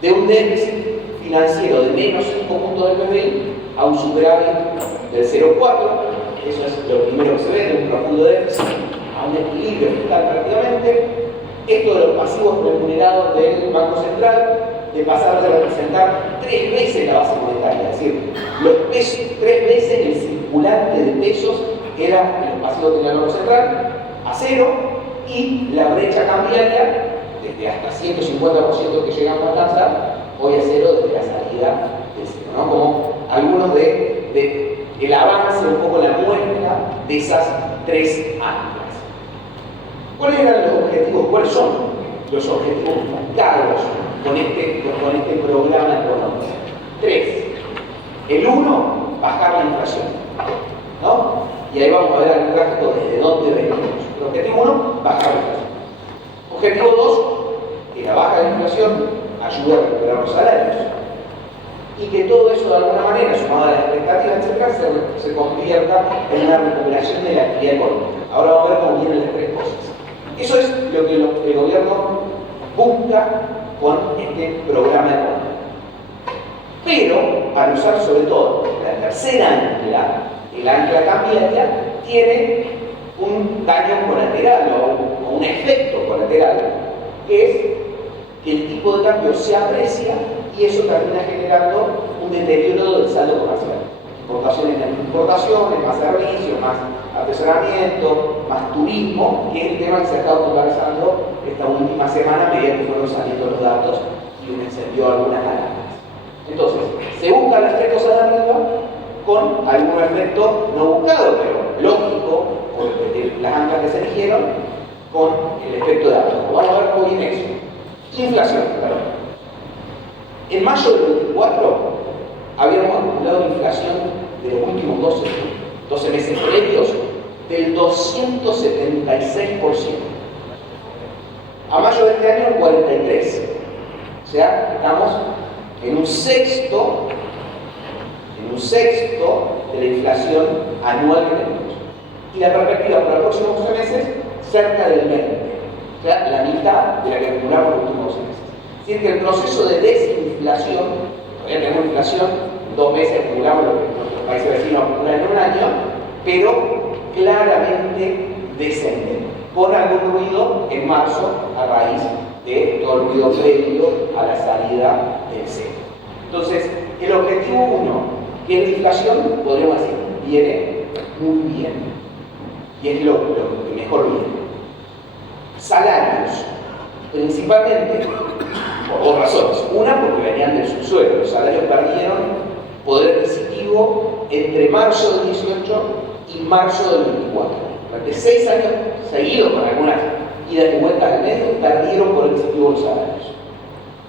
De un déficit financiero de menos 5 puntos del PBI a un superávit del 0,4, eso es lo primero que se ve, de un profundo déficit a un equilibrio fiscal prácticamente. Esto de los pasivos remunerados del Banco Central, de pasar de representar 3 veces la base monetaria, es decir, los pesos, 3 veces el circulante de pesos era los pasivos que tenía el Banco Central, a 0, y la brecha cambiaria desde hasta 150% que llegamos a alcanzar, hoy a 0 desde la salida de 0, ¿no? Como algunos el avance, un poco la muestra de esas 3 anclas. ¿Cuáles eran los objetivos? ¿Cuáles son los objetivos buscados con este programa económico? 3. El 1, bajar la inflación, ¿no? Y ahí vamos a ver algún gráfico desde dónde venimos. El objetivo 1, bajar la inflación. Objetivo 2, que la baja de la inflación ayude a recuperar los salarios. Y que todo eso de alguna manera, sumado a las expectativas, etc., se convierta en una recuperación de la actividad económica. Ahora vamos a ver cómo vienen las 3 cosas. Eso es lo que el gobierno busca con este programa económico. Pero, al usar sobre todo la tercera ancla, el ancla cambiaria, tiene un daño colateral o un efecto colateral, que es que el tipo de cambio se aprecia y eso termina generando un deterioro del saldo comercial. Importaciones, más servicios, más asesoramiento, más turismo, que es el tema que se ha estado conversando esta última semana a medida que fueron saliendo los datos y uno encendió algunas alarmas. Entonces, se buscan las 3 cosas de arriba con algún efecto no buscado, pero lógico, por las anclas que se eligieron, con el efecto de abajo. Vamos a ver cómo viene eso. Inflación, perdón. En mayo del 24 habíamos acumulado inflación de los últimos 12 meses previos del 276%. A mayo de este año, el 43%. O sea, estamos en un sexto 1/6 de la inflación anual que tenemos. Y la perspectiva para los próximos 12 meses, cerca del 20%, o sea, la mitad de la que acumulamos los últimos 12 meses. Es decir, que el proceso de desinflación, todavía tenemos inflación, 2 meses acumulamos lo que nuestros países vecinos acumulan en un año, pero claramente descendente, con algún ruido en marzo a raíz de todo el ruido previo a la salida del CEP. Entonces, el objetivo 1, que es la inflación, podríamos decir, viene muy bien. Y es lo que mejor viene. Salarios, principalmente por 2 razones. Una, porque venían del subsuelo. Los salarios perdieron poder adquisitivo entre marzo del 18 y marzo del 24. Durante 6 años seguidos, con algunas idas y vueltas al medio, perdieron poder adquisitivo los salarios.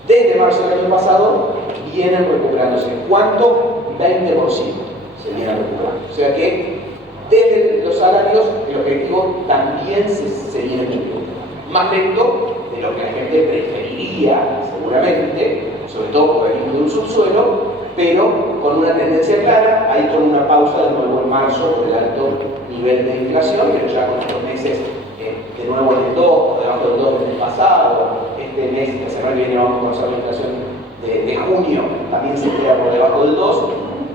Desde marzo del año pasado vienen recuperándose. ¿Cuánto? 20% se vienen recuperando. O sea que desde los salarios el objetivo también se viene cumpliendo. Más lento de lo que la gente preferiría, seguramente, sobre todo por venir de un subsuelo, pero con una tendencia clara, ahí con una pausa de nuevo en marzo por el alto nivel de inflación, pero ya con estos meses de nuevo en el 2, por debajo del 2 del mes pasado, este mes, la semana que viene vamos a conocer la inflación de junio, también se queda por debajo del 2,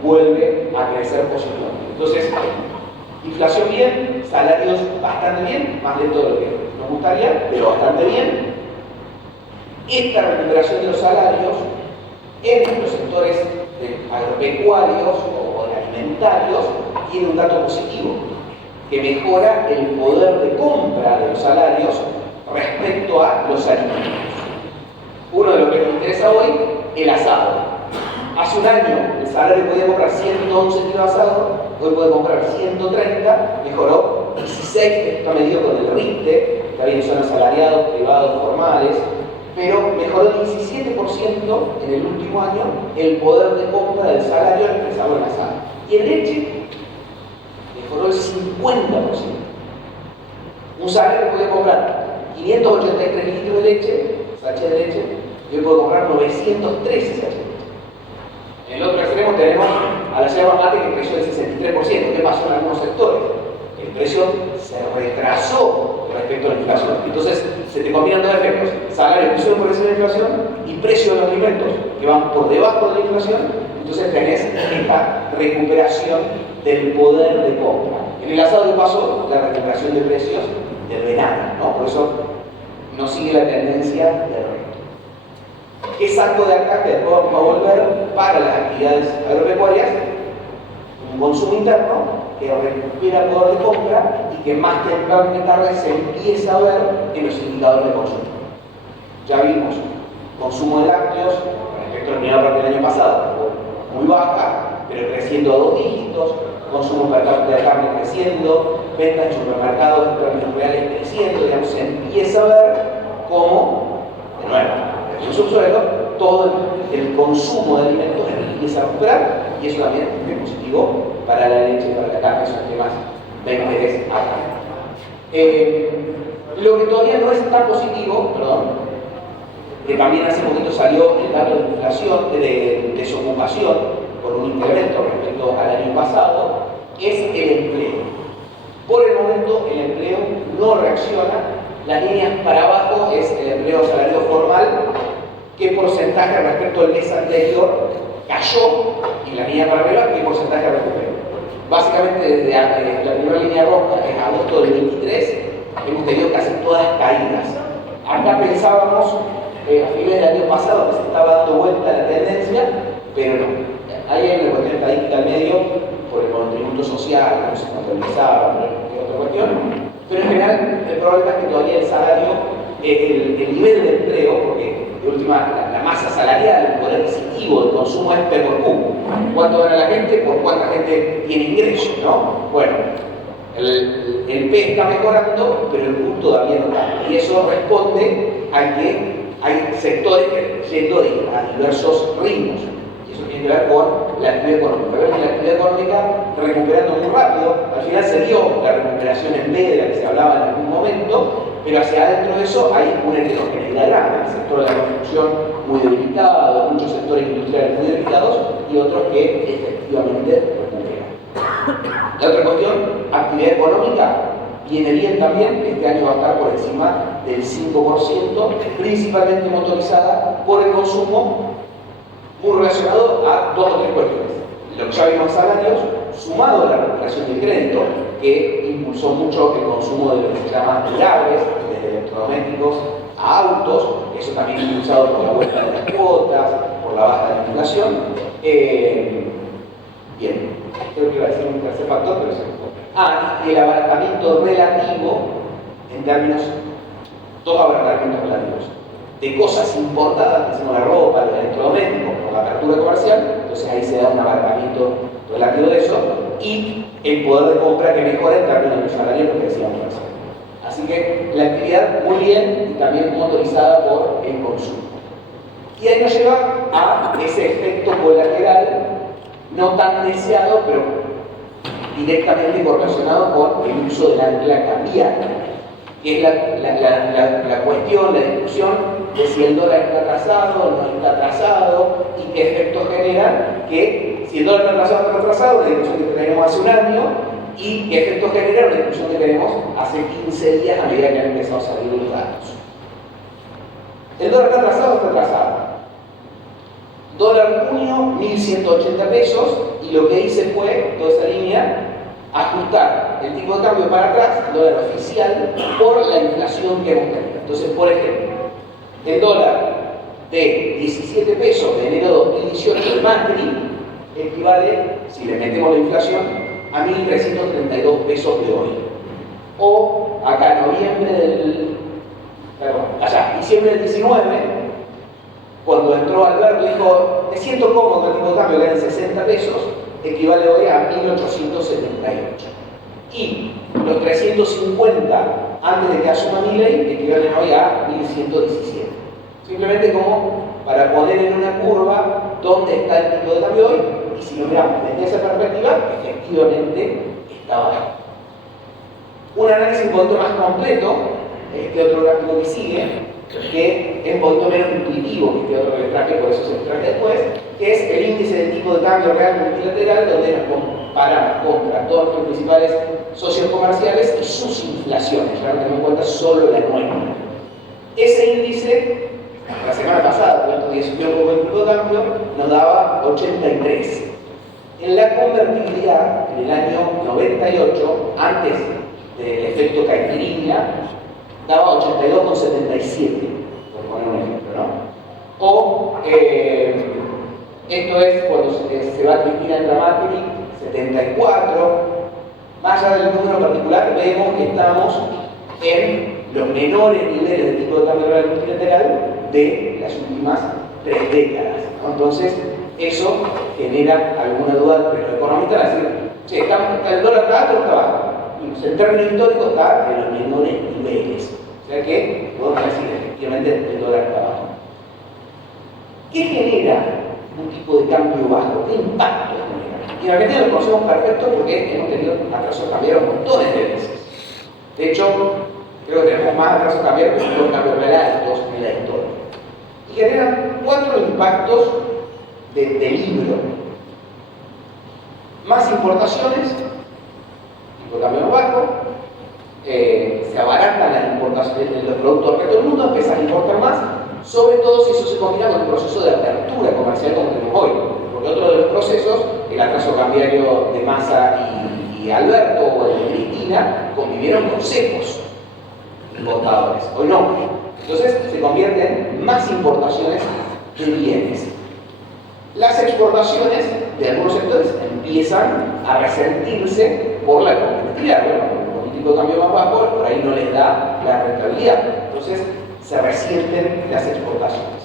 vuelve a crecer positivamente. Entonces, inflación bien, salarios bastante bien, más lento de lo que nos gustaría, pero bastante bien. Esta recuperación de los salarios en los sectores agropecuarios o alimentarios tiene un dato positivo, que mejora el poder de compra de los salarios respecto a los alimentos. Uno de los que nos interesa hoy, el asado. Hace un año el salario podía comprar 111 kilos de asado, hoy puede comprar 130, mejoró 16, que está medido con el RISTE, que había son asalariados, privados, formales, pero mejoró 17% en el último año el poder de compra del salario expresado en asado. Y en leche mejoró el 50%. Un salario puede comprar 583 litros de leche, sachet de leche, y hoy puede comprar 913 sachets de leche. En el otro extremo tenemos a la yerba mate que creció del 63%. ¿Qué pasó en algunos sectores? El precio se retrasó respecto a la inflación. Entonces se te combinan dos efectos: salarios que suben por encima de la inflación y precios de los alimentos que van por debajo de la inflación. Entonces tenés esta recuperación del poder de compra. En el asado, ¿qué pasó? La recuperación de precios del venado, ¿no? Por eso no sigue la tendencia del resto. ¿Qué saco de acá que después vamos a volver para las actividades agropecuarias? Un consumo interno que recupera poder de compra y que más temprano que tarde se empieza a ver en los indicadores de consumo. Ya vimos consumo de lácteos respecto a la primera parte del año pasado, muy baja, pero creciendo a 2 dígitos, consumo per cápita de carne creciendo, ventas en supermercados en términos reales creciendo, digamos, se empieza a ver cómo, de nuevo, en el subsuelo, todo el consumo de alimentos empieza a recuperar, y eso también es positivo para la leche y para la carne, son temas de interés acá. Lo que todavía no es tan positivo, que también hace poquito salió el dato de inflación, de desocupación, por un incremento respecto al año pasado, es el empleo. Por el momento el empleo no reacciona. Las líneas para abajo es el empleo salario formal, qué porcentaje respecto al mes anterior cayó, y la línea para arriba, qué porcentaje recuperó. Básicamente desde la primera línea roja, que es agosto del 23, hemos tenido casi todas caídas. Acá pensábamos a fines del año pasado que se estaba dando vuelta la tendencia, pero no. Ahí hay una cuestión estadística al medio, por el contributo social, no se contabilizaba, otra cuestión. Pero en general el problema es que todavía el salario, el nivel de empleo, porque de última la masa salarial, el poder adquisitivo del consumo es P por Q. ¿Cuánto gana la gente? Por cuánta gente tiene ingresos, ¿no? Bueno, el P está mejorando, pero el Q todavía no está. Y eso responde a que hay sectores yendo a diversos ritmos. Y eso tiene que ver con la actividad económica. Vemos que la actividad económica recuperando muy rápido. Al final se dio la recuperación en B de la que se hablaba en algún momento, pero hacia adentro de eso hay una heterogeneidad grande. El sector de la construcción muy debilitado, muchos sectores industriales muy debilitados, y otros que efectivamente recuperan. La otra cuestión, actividad económica, viene bien también, este año va a estar por encima del 5%, principalmente motorizada por el consumo, muy relacionado a dos o tres cuestiones. Lo que ya vimos en salarios, sumado a la recuperación del crédito, que impulsó mucho el consumo de lo que se llama durables, desde electrodomésticos a autos, eso también impulsado por la vuelta de las cuotas, por la baja de la inflación. Bien, creo que iba a decir un tercer factor, pero se me fue. Y el abaratamiento relativo, en términos, dos abaratamientos relativos, de cosas importadas, que son la ropa, los electrodomésticos, por la apertura comercial, entonces ahí se da un abaratamiento relativo de eso, y el poder de compra que mejora en términos de los salarios, lo que decíamos recién. Así que la actividad muy bien y también motorizada por el consumo. Y ahí nos lleva a ese efecto colateral, no tan deseado, pero directamente correlacionado con el uso del ancla cambiaria, que es la cuestión, la discusión de si el dólar está atrasado o no está atrasado y qué efectos genera que si el dólar está atrasado o no está atrasado, una discusión que tenemos hace un año, y qué efectos genera una discusión que tenemos hace 15 días a medida que han empezado a salir los datos. ¿El dólar está atrasado o está atrasado? Dólar junio, 1.180 pesos, y lo que hice fue, toda esa línea, ajustar el tipo de cambio para atrás, el dólar oficial, por la inflación que hemos tenido. Entonces, por ejemplo, el dólar de 17 pesos de enero de 2018 de Macri equivale, si le metemos la inflación, a 1.332 pesos de hoy. O acá diciembre del 19, cuando entró Alberto, dijo, me siento cómodo con el tipo de cambio que eran 60 pesos, equivale hoy a 1.878. Y los 350 antes de que asuma Milei equivalen hoy a 1.117. Simplemente como para poner en una curva dónde está el tipo de cambio hoy, y si lo miramos desde esa perspectiva, efectivamente está bajo. Un análisis un poquito más completo, este otro gráfico que sigue, que es un poquito menos intuitivo que este otro que les traje, por eso se los traje después, que es el índice de tipo de cambio real multilateral, donde nos comparamos contra todos nuestros principales socios comerciales y sus inflaciones, ya no tenemos en cuenta solo la nuestra. Ese índice, la semana pasada, cuando subió un poco el tipo de cambio, nos daba 83. En la convertibilidad, en el año 98, antes del efecto caipirinha, daba 82,77, por poner un ejemplo, ¿no? O, esto es cuando se va a Cristina en Macri, 74. Más allá del número particular, vemos que estamos en los menores niveles de tipo de cambio real multilateral de las últimas 3 décadas, ¿no? Entonces, eso genera alguna duda entre los economistas, es decir, che, ¿el dólar está alto o está bajo? En términos históricos está en los menores niveles. O sea que podemos decir efectivamente el dólar está bajo. ¿Qué genera un tipo de cambio bajo? ¿Qué impacto genera? Y en Argentina lo conocemos perfecto porque hemos tenido atrasos cambiarios montones de veces. De hecho, creo que tenemos más atrasos cambiarios que los cambios reales en la historia. Y generan 4 impactos de libro. Más importaciones, tipo de cambio bajo, se abaratan las importaciones de los productos que todo el mundo empieza a importar más, sobre todo si eso se combina con el proceso de apertura comercial como tenemos hoy. Porque otro de los procesos, el atraso cambiario de Massa y Alberto o el de Cristina, convivieron con secos importadores. Hoy no. Entonces se convierten en más importaciones de bienes. Las exportaciones de algunos sectores empiezan a resentirse por la competitividad. Bueno, de cambio más bajo, por ahí no les da la rentabilidad. Entonces se resienten las exportaciones.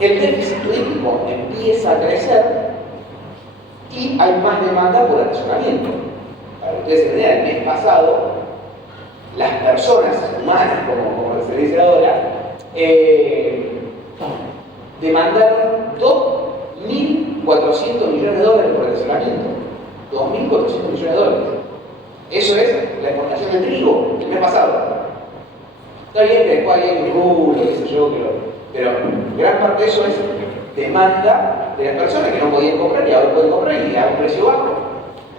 El déficit turístico empieza a crecer y hay más demanda por atesoramiento. Para que ustedes se vean, el mes pasado, las personas humanas, como se dice ahora, demandaron $2.400 millones por atesoramiento. $2.400 millones. Eso es la exportación de trigo el mes pasado. Está bien que después hay un rubro, qué sé yo, pero gran parte de eso es demanda de las personas que no podían comprar y ahora pueden comprar y a un precio bajo.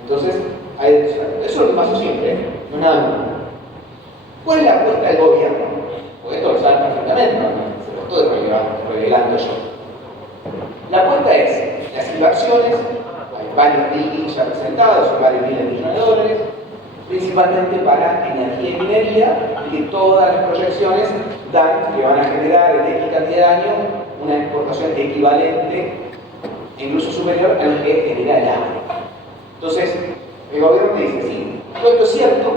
Entonces, eso es lo que pasó siempre, no nada nuevo. ¿Cuál es la apuesta del gobierno? Porque esto lo saben perfectamente, ¿no? Se lo estoy revelando yo. La apuesta es las inversiones, hay varios deals ya presentados, son varios miles de millones de dólares, principalmente para energía y minería, y que todas las proyecciones dan que van a generar en X cantidad de años una exportación equivalente e incluso superior a lo que genera el agua. Entonces, el gobierno te dice, sí, todo esto es cierto,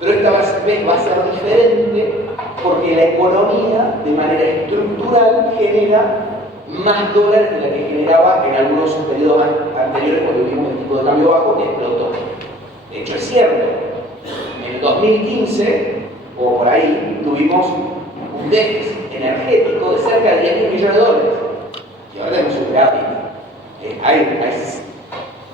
pero esta vez va a ser diferente porque la economía, de manera estructural, genera más dólares de la que generaba en algunos periodos anteriores cuando vimos el tipo de cambio bajo que explotó. De hecho, es cierto, en el 2015, o por ahí, tuvimos un déficit energético de cerca de 10.000 millones de dólares. Y ahora tenemos un gráfico.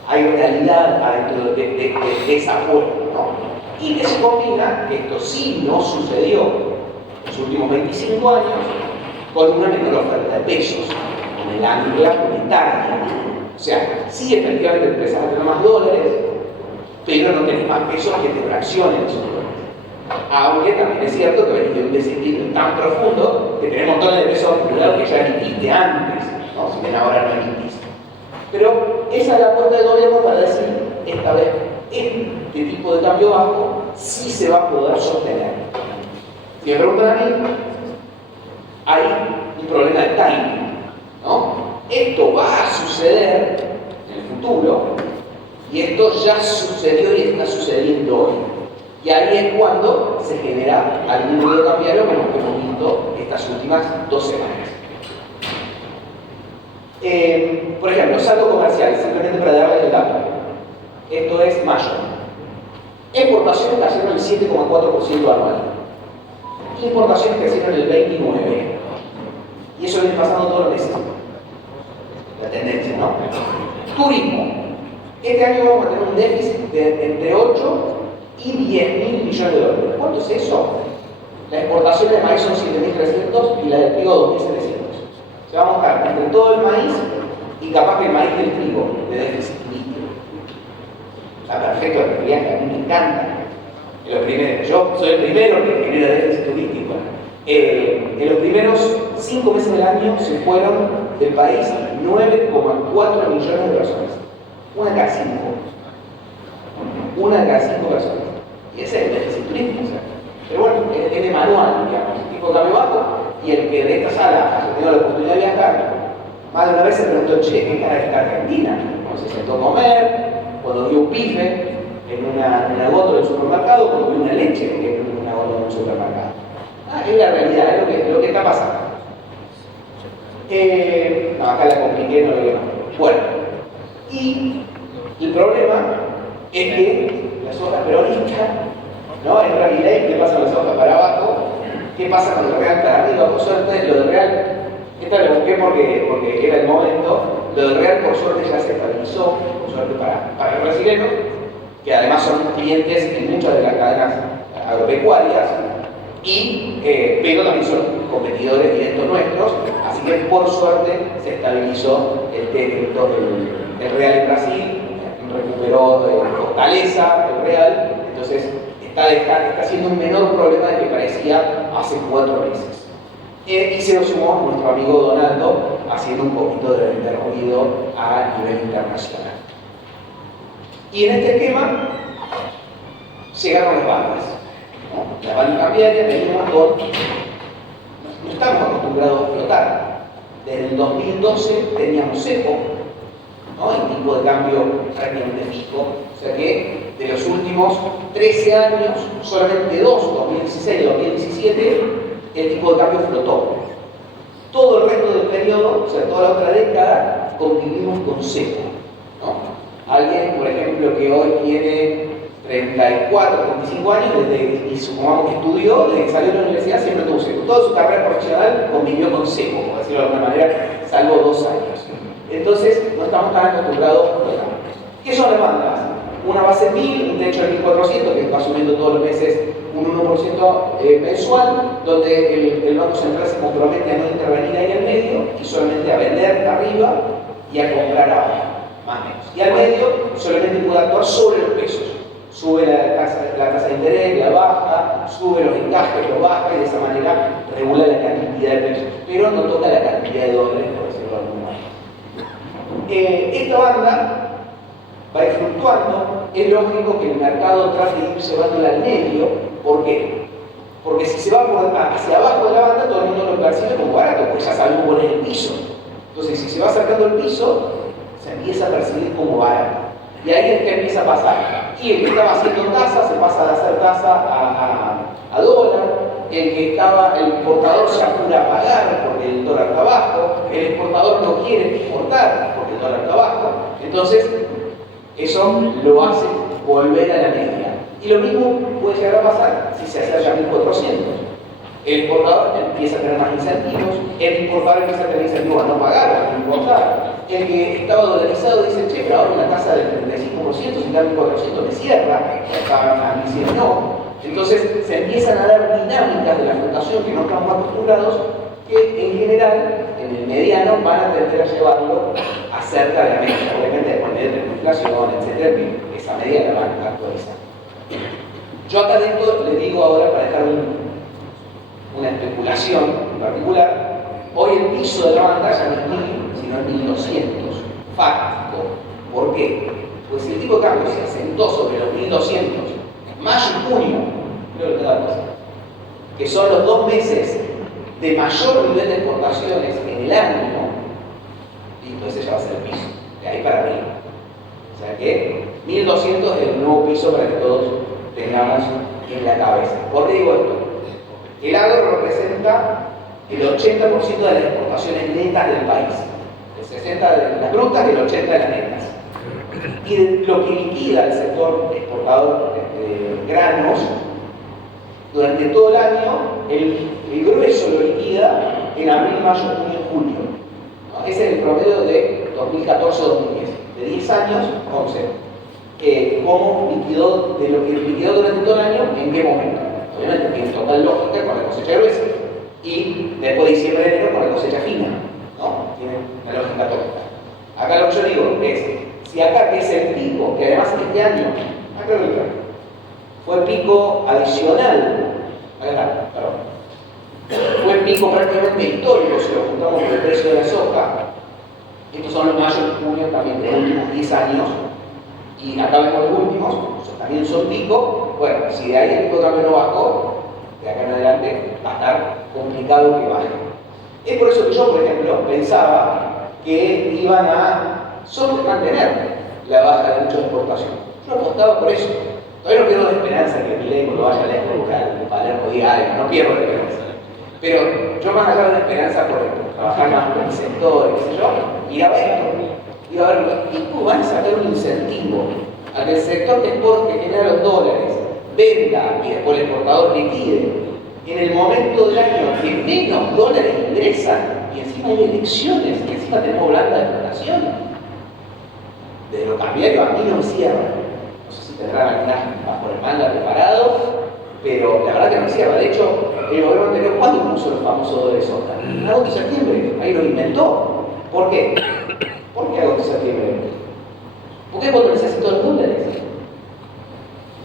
Hay realidad adentro de esa apuesta, ¿no? Y que se combina, que esto sí no sucedió en los últimos 25 años, con una menor oferta de pesos, con el ancla monetaria. O sea, sí efectivamente empiezas a tener más dólares, pero no tenés más pesos que te fraccionen esos dólares. Aunque también es cierto que venís de un desequilibrio tan profundo que tenés montones de pesos acumulados que ya emitiste antes, ¿no? Si bien ahora no emitiste. Pero esa es la apuesta del gobierno para decir, esta vez, este tipo de cambio bajo sí se va a poder sostener. Si me preguntan a mí, hay un problema de timing, ¿no? Esto va a suceder en el futuro y esto ya sucedió y está sucediendo hoy. Y ahí es cuando se genera algún ruido cambiario como lo que hemos visto estas últimas 2 semanas. Por ejemplo, saldo comercial, simplemente para darles el dato. Esto es mayo. Exportaciones crecieron el 7,4% anual. Importaciones crecieron el 29%. Y eso viene pasando todos los meses. La tendencia, ¿no? Turismo. Este año vamos a tener un déficit de entre 8 y 10.000 millones de dólares. ¿Cuánto es eso? La exportación de maíz son 7.300 y la de trigo 2.700. Se va a montar entre todo el maíz y capaz que el maíz del trigo de déficit líquido. O sea, perfecto, la realidad que a mí me encanta. Yo soy el primero que genera déficit turístico. En los primeros 5 meses del año se fueron del país 9,4 millones de personas. Una de cada 5. Una de cada 5 personas. Y ese es el déficit turístico. O sea. Pero bueno, es de manual, digamos, el tipo de cambio bajo. Y el que de esta sala haya tenido la oportunidad de viajar, más de una vez se preguntó, che, ¿qué cara está Argentina? Cuando se sentó a comer, cuando vio un bife en una góndola del supermercado, cuando vio una leche en una góndola del supermercado. Es la realidad, es lo que está pasando. No, acá la compliqué, no lo veo. Bueno, y el problema es que las hojas peronistas, ¿no? En realidad, ¿qué pasa con las hojas para abajo? ¿Qué pasa con el real para arriba? Por suerte, lo del real, esta lo busqué porque era el momento, lo del real por suerte ya se estabilizó, por suerte para los brasileños, que además son clientes en muchas de las cadenas agropecuarias, pero también son competidores directos nuestros, así que por suerte se estabilizó el real en Brasil, recuperó fortaleza el real, entonces está siendo un menor problema del que parecía hace 4 meses. Y se nos sumó nuestro amigo Donaldo haciendo un poquito de ruido a nivel internacional. Y en este esquema llegaron las bandas. ¿No? Las bandas cambiarias venimos no estamos acostumbrados a flotar. Desde el 2012 teníamos cepo, ¿no? El tipo de cambio prácticamente fijo. O sea que de los últimos 13 años, solamente 2, 2016 y 2017, el tipo de cambio flotó. Todo el resto del periodo, o sea, toda la otra década, convivimos con cepo, ¿no? Alguien, por ejemplo, que hoy tiene 34, 35 años, y supongamos que estudió, desde que salió de la universidad, siempre tuvo cepo. Toda su carrera profesional convivió con cepo, por decirlo de alguna manera, salvo 2 años. Entonces, no estamos tan acostumbrados a flotar. ¿Qué son las bandas? Una base 1000, un techo de 1400, que va subiendo todos los meses un 1% mensual, donde el Banco Central se compromete a no intervenir ahí en medio y solamente a vender y a comprar abajo, más o menos. Y al medio solamente puede actuar sobre los pesos. Sube la tasa de interés, la baja, sube los encajes, lo baja y de esa manera regula la cantidad de pesos, pero no toca la cantidad de dólares, por decirlo de algún modo. Esta banda va a ir fluctuando. Es lógico que el mercado trate de ir llevándola al medio. ¿Por qué? Porque si se va hacia abajo de la banda, todo el mundo lo percibe como barato, porque ya sabemos cuál es el piso. Entonces, si se va acercando al piso, se empieza a percibir como barato. Y ahí es que empieza a pasar. Y el que estaba haciendo tasa se pasa de hacer tasa a dólar. El importador se apura a pagar porque el dólar está bajo. El exportador no quiere exportar porque el dólar está bajo. Entonces, eso lo hace volver a la media. Y lo mismo puede llegar a pasar si se acerca a 1400. El exportador empieza a tener más incentivos, el importador empieza a tener incentivos a no pagar, a no importar. El que estaba dolarizado dice, che, pero ahora una tasa del 35%, si da 1400 me cierra, a 1100 no. Entonces se empiezan a dar dinámicas de la flotación que no estamos acostumbrados, que en general, en el mediano, van a tender a llevarlo a cerca de la media. Obviamente después de la inflación, etc., esa media la van a actualizar. Yo acá dentro les digo ahora, para dejar una especulación en particular, hoy el piso de la banda ya no es 1000, sino es 1200, fáctico. ¿Por qué? Pues si el tipo de cambio se asentó sobre los 1200, mayo y junio, creo que te da cosa, que son los 2 meses de mayor nivel de exportaciones en el año, listo, ese ya va a ser el piso, de ahí para arriba. O sea que 1200 es el nuevo piso para que todos tengamos en la cabeza. ¿Por qué digo esto? El agro representa el 80% de las exportaciones netas del país. El 60% de las brutas y el 80% de las netas. Y de lo que liquida el sector exportador de granos, durante todo el año, el grueso lo liquida en abril, mayo, junio y julio. ¿No? Ese es el promedio de 2014-2010. De 10 años, 11. ¿Cómo liquidó, de lo que liquidó durante todo el año, en qué momento? Obviamente tiene total lógica con la cosecha gruesa. Y después de diciembre de enero con la cosecha fina. ¿No? Tiene una lógica tópica. Acá lo que yo digo es, si acá que es el pico, que además este año, acá lo traigo, fue pico adicional, acá, perdón, fue pico prácticamente histórico si lo juntamos con el precio de la soja. Estos son los mayo y junio también de los últimos 10 años. Y acá vemos los últimos, también son pico. Bueno, si de ahí el pico también no bajó, de acá en adelante va a estar complicado que baje. Es por eso que yo, por ejemplo, pensaba que iban a solo mantener la baja de mucha exportación. Yo apostaba por eso. Todavía no pierdo la esperanza que Milei lo vaya a la época del Palermo diario, no pierdo la esperanza. Pero yo más allá de la esperanza por trabajar más con el sector, qué sé yo, miraba esto. Y a ver, los tipos van a sacar un incentivo a que el sector que exporta, que genera los dólares, venda y después el exportador liquide en el momento del año que menos dólares ingresan y encima hay elecciones y encima tenemos blanda de flotación. Desde lo cambiario a mí no me cierra. No sé si tendrán algunas bajo el manga preparado, pero la verdad que no me cierra. De hecho, el gobierno anterior, ¿cuándo puso los famosos dólares soja? En agosto y septiembre, ahí lo inventó. ¿Por qué? ¿Por qué agosto y septiembre? ¿Por qué cuando necesito los dólares?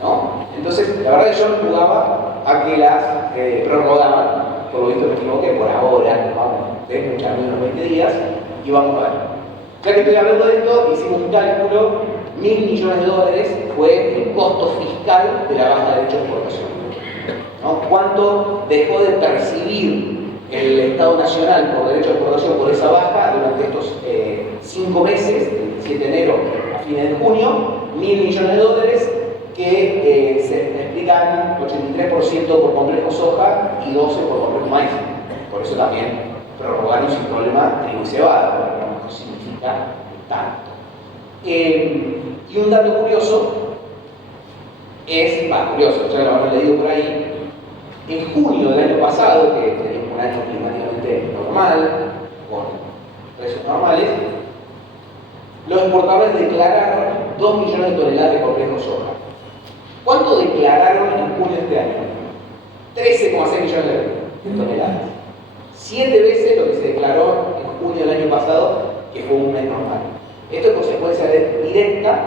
¿No? Entonces, la verdad que yo no jugaba a que las prorrogaban, por lo visto me equivoqué, por ahora, vamos, de muchas menos 20 días, y vamos a ver. Ya que estoy hablando de esto, hicimos un cálculo, 1.000 millones de dólares fue el costo fiscal de la baja de derecho de exportación. ¿No? ¿Cuánto dejó de percibir el Estado Nacional por derecho de exportación por esa baja durante estos 5 meses, del 7 de enero a fines de junio? 1.000 millones de dólares que se explican 83% por complejo soja y 12% por complejo maíz. Por eso también prorrogaron sin problema trigo y cebada, porque no significa tanto. Y un dato curioso es, curioso, ya lo habrán leído por ahí, en junio del año pasado, que teníamos un año climáticamente normal, con precios normales, los exportadores declararon 2 millones de toneladas de complejo soja. ¿Cuánto declararon en junio de este año? 13,6 millones de toneladas. 7 veces lo que se declaró en junio del año pasado, que que fue un mes normal. Esto es consecuencia directa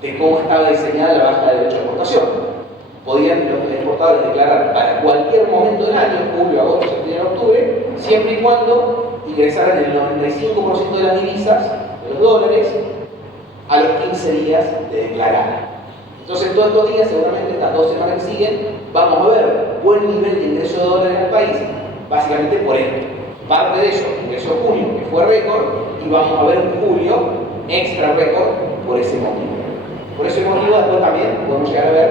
de cómo estaba diseñada la baja de derecho de exportación. Podían los exportadores declarar para cualquier momento del año, julio, agosto, septiembre, octubre, siempre y cuando ingresaran el 95% de las divisas, de los dólares, a los 15 días de declarar. Entonces, todos estos días, seguramente estas 2 semanas que siguen, vamos a ver buen nivel de ingreso de dólares al país, básicamente por esto. Parte de eso ingresó junio, que fue récord, y vamos a ver un julio extra récord por ese motivo. Por ese motivo, después también podemos llegar a ver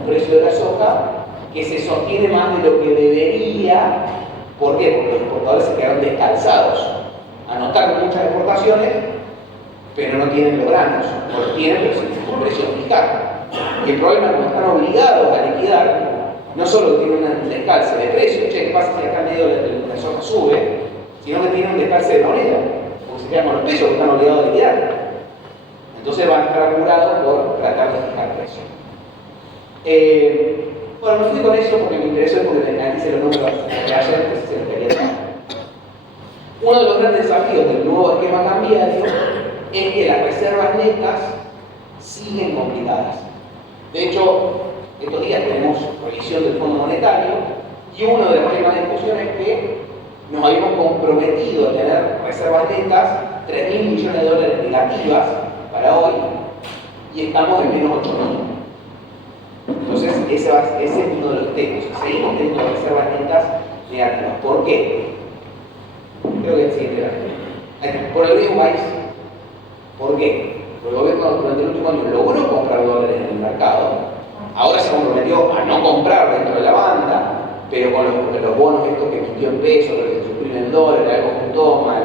un precio de la soja que se sostiene más de lo que debería. ¿Por qué? Porque los exportadores se quedaron descalzados. Anotaron muchas exportaciones, pero no tienen los granos. No los tienen, pero sin un precio fijado. Y el problema es que como están obligados a liquidar, no solo tienen un descalce de precio, che, ¿qué pasa si acá en medio la soja sube? Sino que tienen un descalce de moneda, porque se quedan con los precios que están obligados a liquidar. Entonces van a estar apurados por tratar de fijar precios. Bueno, me fui con eso porque me interesó, porque analice los números de ayer, que se los quería dar. Uno de los grandes desafíos del nuevo esquema cambiario es que las reservas netas siguen complicadas. De hecho, estos días tenemos revisión del Fondo Monetario y uno de los temas de discusión es que nos habíamos comprometido a tener reservas netas 3.000 millones de dólares negativas para hoy y estamos en menos 8.000. Entonces, ese es uno de los temas. Seguimos teniendo reservas netas negativas. ¿Por qué? Creo que es el siguiente gráfico. Por el riesgo país. ¿Por qué? Porque el gobierno durante el último año logró comprar dólares en el mercado. Ahora se comprometió a no comprar dentro de la banda, pero con los bonos estos que emitió en pesos, que se suprimen en dólares, algo junto, más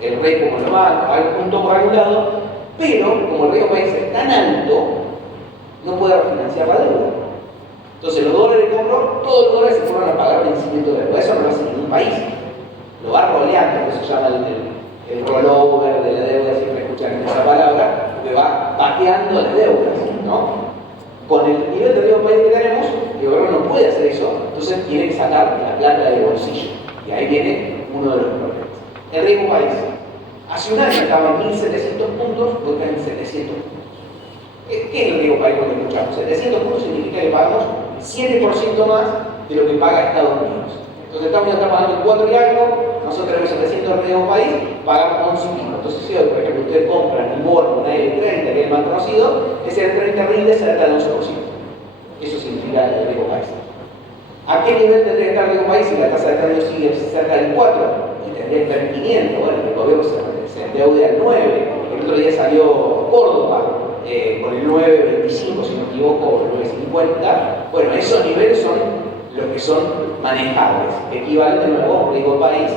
el repo con los bancos, algo junto por algún lado, pero como el riesgo país es tan alto, no puede refinanciar la deuda. Entonces los dólares que compró, todos los dólares se fueron a pagar vencimiento de deuda. Eso no lo hace ningún país. Lo va roleando, que se llama el rollover de la deuda, siempre escuchan esa palabra, porque va pateando las deudas, ¿no? Con el nivel de riesgo país que tenemos, el gobierno no puede hacer eso, entonces tiene que sacar la plata del bolsillo. Y ahí viene uno de los problemas. El riesgo país. Hace un año estaba en 1.700 puntos, hoy está en 700 puntos. ¿Qué es el riesgo país cuando escuchamos? 700 puntos significa que pagamos 7% más de lo que paga Estados Unidos. Entonces Estados Unidos está pagando 4 y algo, nosotros tenemos 700 de riesgo país, pagamos 11 y pico. Entonces si hoy, por ejemplo, ustedes compran un bono, una L30, que es el más conocido, ese L30 rinde cerca del 11%. Eso significa el riesgo país. ¿A qué nivel tendría que estar el riesgo país si la tasa de cambio sigue cerca del 4? Y tendría que estar en 500, bueno, el gobierno se endeude al 9. El otro día salió Córdoba con el 9.25, si no me equivoco, o el 9.50. Bueno, esos niveles son los que son manejables, equivalen de nuevo a un riesgo país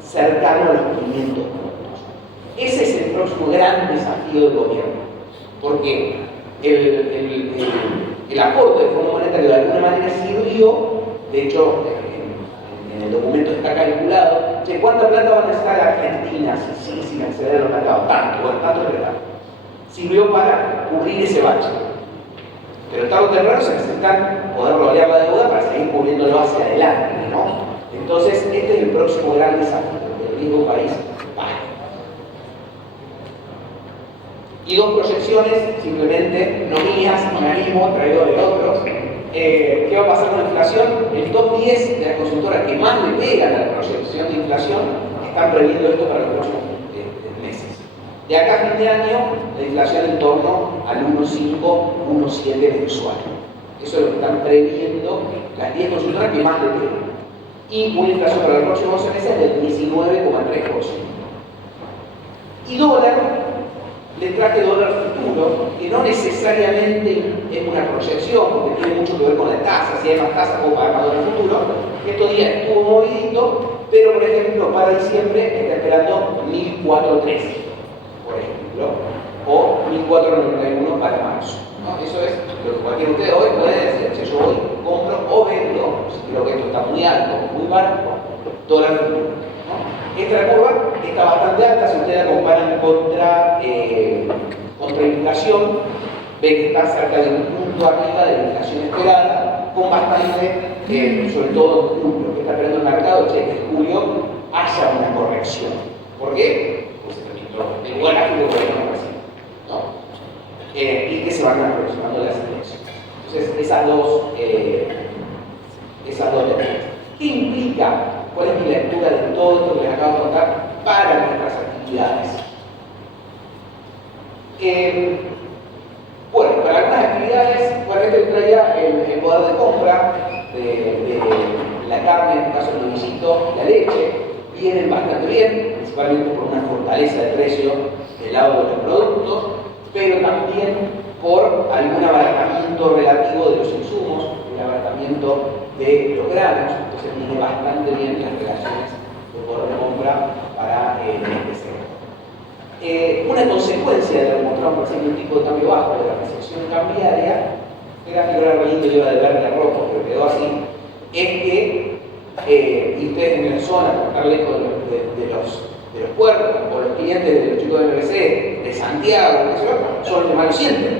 cercano a los 500 puntos. Ese es el próximo gran desafío del gobierno, porque el aporte del Fondo Monetario de alguna manera sirvió, de hecho, en el documento está calculado, ¿cuánta plata va a necesitar Argentina si sigue sin acceder a los mercados? Tanto, bueno, tanto es verdad. Sirvió para cubrir ese bache. Pero tarde o temprano se necesitan poder rolear la deuda para seguir cubriéndolo hacia adelante, ¿no? Entonces, este es el próximo gran desafío, el riesgo país bajo. Y dos proyecciones, simplemente, no mías, me animo, traído de otros. ¿Qué va a pasar con la inflación? El top 10 de las consultoras que más le pegan a la proyección de inflación están previendo esto para los próximos meses. De acá a fin de año, la inflación en torno al 1,5, 1,7 mensual. Eso es lo que están previendo las 10 consultoras que más le pegan. Y una inflación para los próximos 12 meses del 19,3%. Y dólar, les traje dólar futuro, que no necesariamente es una proyección, porque tiene mucho que ver con la tasa. Si hay más tasa, puedo pagar más dólar futuro. Estos días estuvo movidito, pero por ejemplo, para diciembre está esperando 1.413, por ejemplo, o 1.491 para marzo. ¿No? Eso es lo que cualquiera de ustedes hoy puede decir: si yo voy, compro o vendo, si creo que esto está muy alto, muy barato, dólar futuro. ¿No? Esta curva está bastante alta. Si ustedes la comparan contra inflación, ven que está cerca de un punto arriba de la inflación esperada, con bastante, sobre todo en julio, que está esperando el mercado, que en julio haya una corrección. significa? ¿Cuál es mi lectura de todo esto que les acabo de contar para nuestras actividades? Bueno, para algunas actividades, igualmente traía el poder de compra de la carne, en este caso el novicito, la leche, vienen bastante bien, principalmente por una fortaleza de precio del lado de los productos, pero también por algún abaratamiento relativo de los insumos, el abaratamiento de los granos, entonces viene bastante bien las relaciones de poder de compra para este sector. Una consecuencia de lo que mostramos por ejemplo, el tipo de cambio bajo de la recepción cambiaria, el gráfico era lindo, yo era de verde a rojo, pero quedó así, es que, y ustedes en la zona, por estar lejos de los puertos, o los clientes de los chicos de MBC, de Santiago, son los que más lo sienten,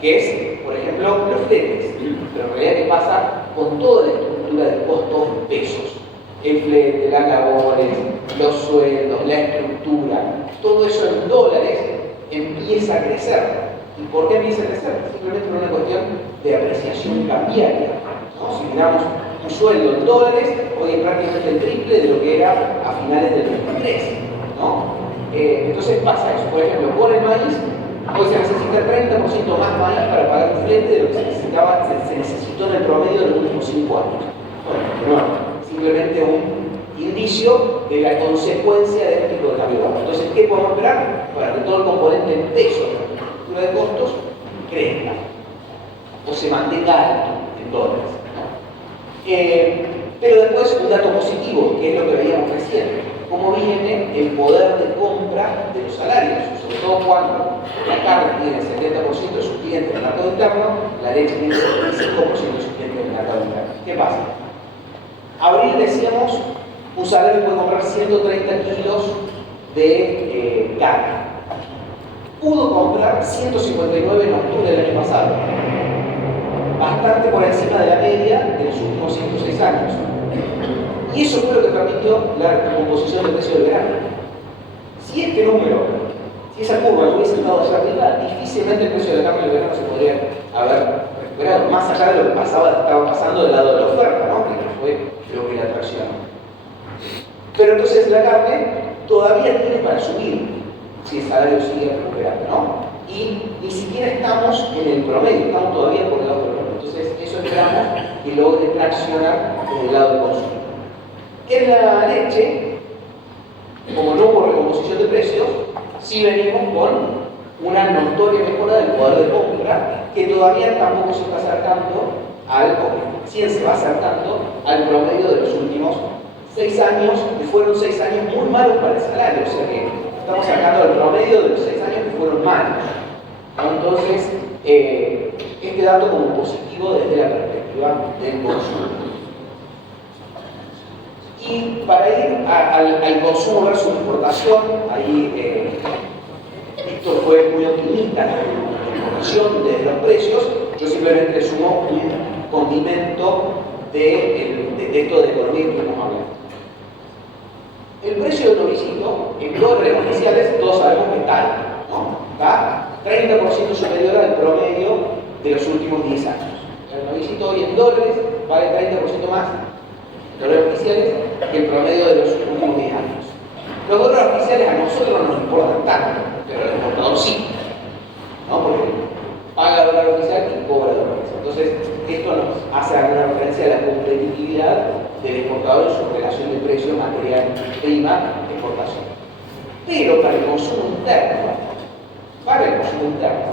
que es, por ejemplo, los fletes. Pero en realidad, ¿qué pasa con toda la estructura de costos en pesos? El flete, las labores, los sueldos, la estructura, todo eso en dólares empieza a crecer. ¿Y por qué empieza a crecer? Simplemente por una cuestión de apreciación cambiaria, ¿no? Si miramos un sueldo en dólares, hoy es prácticamente el triple de lo que era a finales del 23, ¿no? Entonces pasa eso. Por ejemplo, con el maíz, hoy se necesita 30% más maíz para pagar un flete de lo que se necesitó en el promedio de los últimos 5 años. Bueno, simplemente un indicio de la consecuencia de este tipo de cambio bajo. Entonces, ¿qué podemos esperar? Para que todo el componente en peso de la estructura de costos crezca o se mantenga alto en dólares, ¿no? Pero después un dato positivo, que es lo que veíamos recién, cómo viene el poder de compra de los salarios, sobre todo cuando la carne tiene el 70% de sus clientes en el mercado interno, la leche tiene el 75% de sus clientes en el mercado interno. ¿Qué pasa? Abril decíamos, un salario puede comprar 130 kilos de carne. Pudo comprar 159 en octubre del año pasado, bastante por encima de la media de los últimos 106 años. Y eso fue lo que permitió la composición del precio del grano. Si este número, si esa curva hubiese estado hacia arriba, difícilmente el precio de la carne del grano se podría haber recuperado, más allá de lo que estaba pasando del lado de la oferta, ¿no? Que fue lo que la traccionó. Pero entonces la carne todavía tiene para subir si el salario sigue recuperando, ¿no? Y ni siquiera estamos en el promedio, estamos todavía por debajo del promedio. Entonces eso esperamos que logre traccionar desde el lado del consumo. En la leche, como no hubo recomposición de precios, sí venimos con una notoria mejora del poder de compra que todavía tampoco se está acercando recién se va acercando al promedio de los últimos 6 años, que fueron 6 años muy malos para el salario, o sea que estamos sacando el promedio de los 6 años que fueron malos. Entonces, este dato como positivo desde la perspectiva del consumo. Y para ir al consumo versus importación, ahí Víctor fue muy optimista en la importación de los precios. Yo simplemente le sumo un condimento de esto de economía que estamos hablando. El precio del novicito en dólares oficiales, todos sabemos que está alto, ¿no? Está 30% superior al promedio de los últimos 10 años. El novicito hoy en dólares vale 30% más dólares oficiales que el promedio de los últimos 10 años. Los dólares oficiales a nosotros no nos importan tanto, pero al exportador sí, ¿no? Porque paga dólar oficial y cobra dólar oficial. Entonces, esto nos hace alguna referencia a la competitividad del exportador en su relación de precio materia prima exportación. Pero para el consumo interno,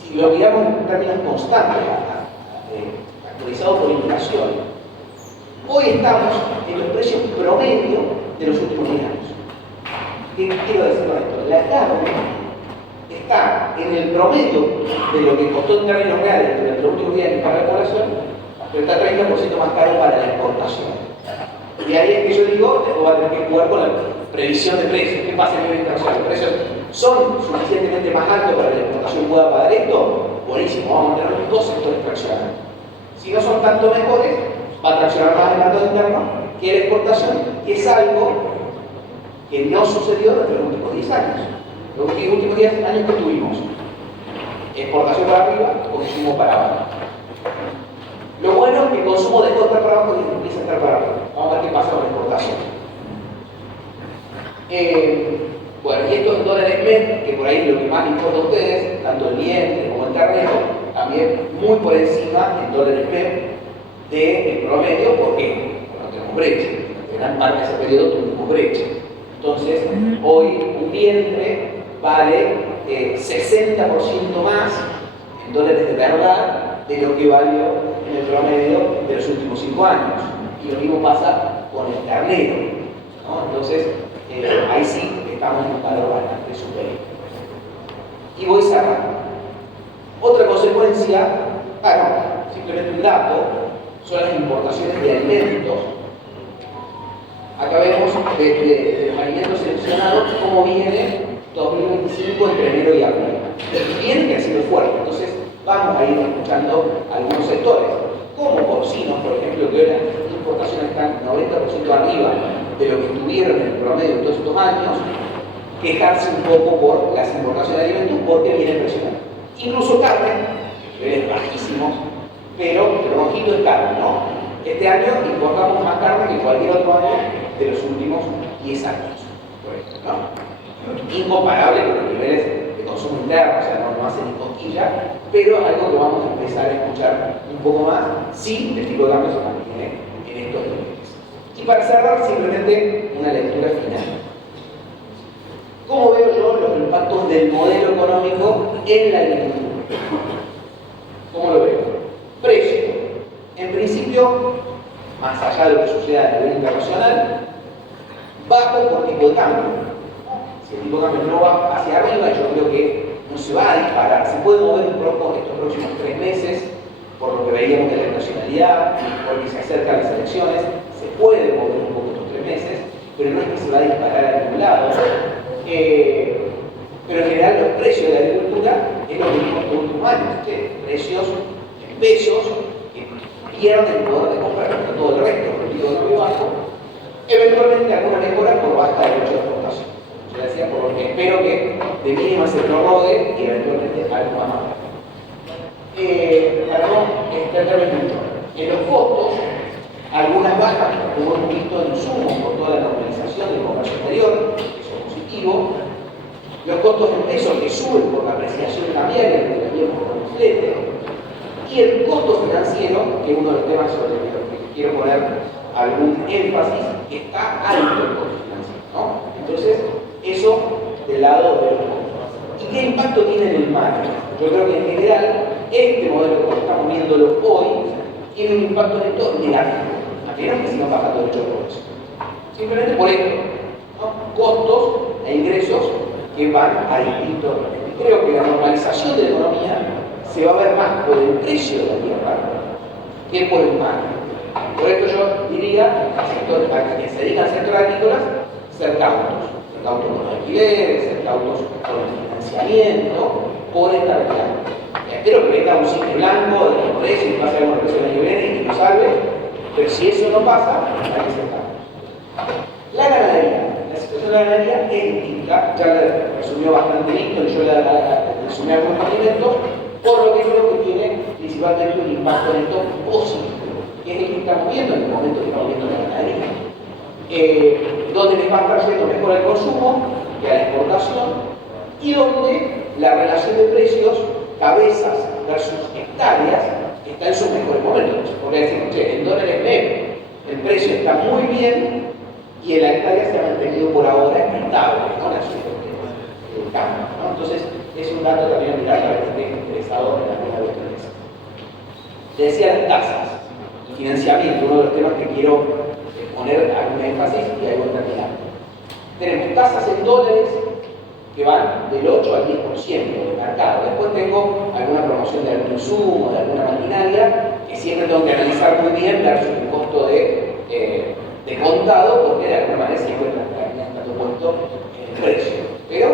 si lo miramos en términos constantes, actualizados por inflación, hoy estamos en los precios promedio de los últimos 10 años. ¿Qué quiero decir con esto? La carne está en el promedio de lo que costó en términos reales durante los últimos 10 años para la población, pero está 30% más caro para la exportación. Y ahí es que yo digo, después va a tener que jugar con la previsión de precios. ¿Qué pasa en el internacional? ¿Los precios son suficientemente más altos para que la exportación pueda pagar esto? Buenísimo, vamos a tener los dos sectores traccionando. Si no son tanto mejores, va a traccionar más el mercado interno que la exportación, que es algo que no sucedió desde los últimos 10 años. Los últimos 10 años que tuvimos, exportación para arriba, consumo para abajo. Lo bueno es que el consumo de costa para abajo empieza a estar Bueno, y estos dólares MEP, que por ahí es lo que más les importa a ustedes, tanto el vientre como el carnero, también muy por encima en dólares MEP del promedio, ¿por qué? Porque no tenemos brecha. En gran parte de ese periodo tuvimos brecha. Entonces, hoy un vientre vale 60% más en dólares de verdad de lo que valió en el promedio de los últimos 5 años. Y lo mismo pasa con el carnero, ¿no? Entonces, ahí sí estamos en un valor bastante superior. Y voy cerrando. Otra consecuencia, simplemente un dato, son las importaciones de alimentos. Acá vemos de los alimentos seleccionados cómo viene 2025 entre enero y abril. Viene que ha sido fuerte, entonces vamos a ir escuchando algunos sectores, como porcinos, por ejemplo, que hoy las importaciones están 90% arriba de lo que estuvieron en el promedio de todos estos años, quejarse un poco por las importaciones de alimentos porque viene presionando. Incluso carne, niveles bajísimos, pero el rojito es carne, ¿no? Este año importamos más carne que cualquier otro año de los últimos 10 años, por ejemplo, ¿no? Incomparable con los niveles de consumo interno, o sea, no hace ni cosquilla, pero es algo que vamos a empezar a escuchar un poco más si el tipo de cambio se mantiene en estos niveles. Y para cerrar, simplemente una lectura final. ¿Cómo veo yo los impactos del modelo económico en la agricultura? ¿Cómo lo veo? Precio. En principio, más allá de lo que suceda a nivel internacional, bajo por tipo de cambio. Si el tipo de cambio no va hacia arriba, yo creo que no se va a disparar. Se puede mover un poco estos próximos 3 meses, por lo que veíamos de la estacionalidad, porque se acercan las elecciones, se puede mover un poco estos 3 meses, pero no es que se va a disparar a ningún lado. Pero en general los precios de la agricultura es lo que vimos todos los últimos años, precios en pesos que pierden el poder de comprar contra todo el resto, el tipo de cambio bajo, eventualmente alguna mejora por baja derecho de exportación. Yo decía, por lo que espero que de mínima se prorrogue y eventualmente algo más. Para no extenderme mucho, en los costos, algunas bajas, como hemos visto en insumos por toda la normalización del comercio exterior, eso es positivo. Los costos en pesos que suben por la apreciación cambiaria que teníamos por el flete. Y el costo financiero, que es uno de los temas sobre los que quiero poner algún énfasis, está alto el costo financiero, ¿no? Entonces, eso del lado de los costos. ¿Y qué impacto tiene en el margen? Yo creo que en general, este modelo como estamos viéndolo hoy, tiene un impacto neto negativo. A menos que sigan bajando el progreso. Simplemente por esto, ¿no? Costos e ingresos que van a distintos. Creo que la normalización de la economía se va a ver más por el precio de la tierra que por el margen. Por esto yo diría a quienes se dedican al sector agrícola, ser cautos con los alquileres, ser cautos con el financiamiento, por esta realidad. Espero que venga un cine blanco de los precios y pase alguna presión el año que viene y nos salve, pero si eso no pasa, hay que ser cautos. La ganadería. La situación de la ganadería es distinta, ya la resumió bastante listo y yo la resumí algunos alimentos, por lo que creo que tiene principalmente un impacto neto positivo, que es el que estamos viendo en el momento que estamos viendo la ganadería. Donde les va a estar yendo mejor al consumo que a la exportación y donde la relación de precios, cabezas versus hectáreas, está en sus mejores momentos. Porque decimos, en dólares MEP el precio está muy bien y en la hectárea se ha mantenido por ahora estable, ¿no? La del cambio, ¿no? Entonces, es un dato también a mirar para que esté interesado en alguna de ustedes. Les decía las tasas y financiamiento, uno de los temas que quiero poner algún énfasis y ahí voy a terminar. Tenemos tasas en dólares que van del 8 al 10% del mercado. Después tengo alguna promoción de algún insumo, de alguna maquinaria, que siempre tengo que analizar muy bien versus el costo de contado, porque de alguna manera siempre termina estando puesto en el precio. Pero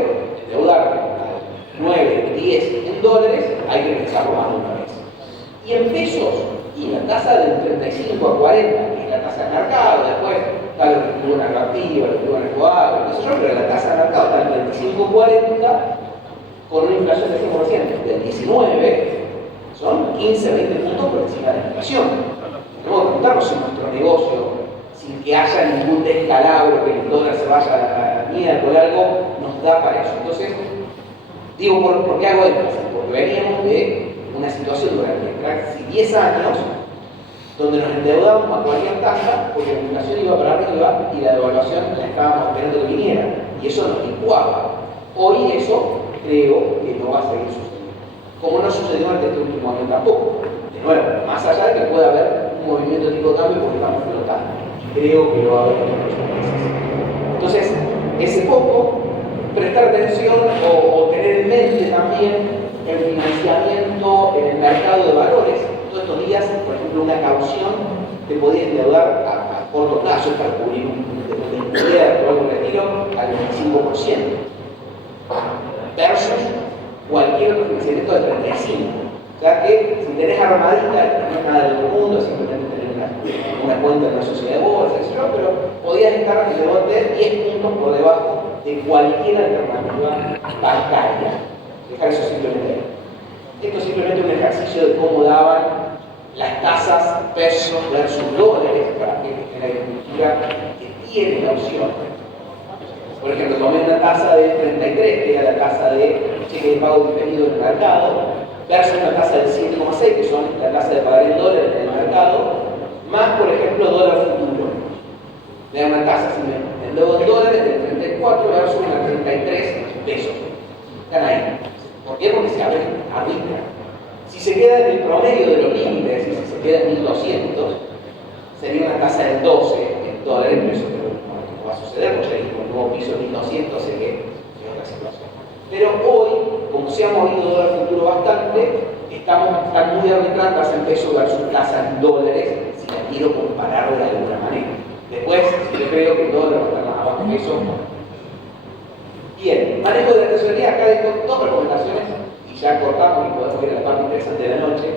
endeudarme a 9, 10 en dólares, hay que pensarlo más de una vez. Y en pesos, y la tasa del 35 a 40, que es la tasa de mercado, después está lo que estuvo en narrativa, lo que estuvo en el cuadro, qué sé yo, pero la tasa de mercado está del 35 a 40, con una inflación del 5%, del 19, son 15, 20 puntos por encima de la inflación. Tenemos que preguntarnos si nuestro negocio, sin que haya ningún descalabro, que el dólar se vaya mía, por algo, nos da para eso. Entonces, digo, ¿por qué hago énfasis? Porque veníamos de una situación durante casi 10 años donde nos endeudábamos a cualquier tasa porque la inflación iba para arriba y la devaluación la estábamos esperando que viniera. Y eso nos licuaba. Hoy eso creo que no va a seguir sucediendo. Como no sucedió en este último año tampoco. De nuevo, más allá de que pueda haber un movimiento de tipo de cambio porque estamos flotando. Creo que lo va a haber en los próximos meses. Entonces, ese poco, prestar atención o tener en mente también el financiamiento en el mercado de valores. Todos estos días, por ejemplo, una caución te podía endeudar a corto plazo para cubrir un invierno o algo de retiro al 25%. Versus cualquier otro financiamiento de 35%. O sea que si tenés armadita, no es nada del otro mundo, simplemente tener una cuenta en una sociedad de bolsa, etc., pero podías estar en el 10 puntos por debajo de cualquier alternativa bancaria. Dejar eso simplemente ahí. Esto es simplemente un ejercicio de cómo daban las tasas pesos versus dólares para que en la agricultura que tiene la opción. Por ejemplo, tomé una tasa de 33, que era la tasa de cheque de pago diferido en el mercado, versus una tasa del 7,6, que son la tasa de pagar en dólares en el mercado, más, por ejemplo, dólar futuro. Me da una tasa, si me endeudo en dólares, de 34 versus una 33 pesos. Están ahí. ¿Por qué? Porque se arbitra. Si se queda en el promedio de los límites, si se queda en 1200, sería una tasa del 12 en dólares, pero eso no va a suceder, porque ahí con el nuevo piso de 1200 se ve en otra situación. Pero hoy, como se ha movido dólar futuro bastante, están muy arbitradas tasas en pesos versus tasas en dólares, si la quiero comparar de alguna manera. Después, si yo creo que el dólar va a estar más abajo que eso. Bien, manejo de la tesorería, acá dejo dos recomendaciones, y ya cortamos y podemos ir a la parte interesante de la noche.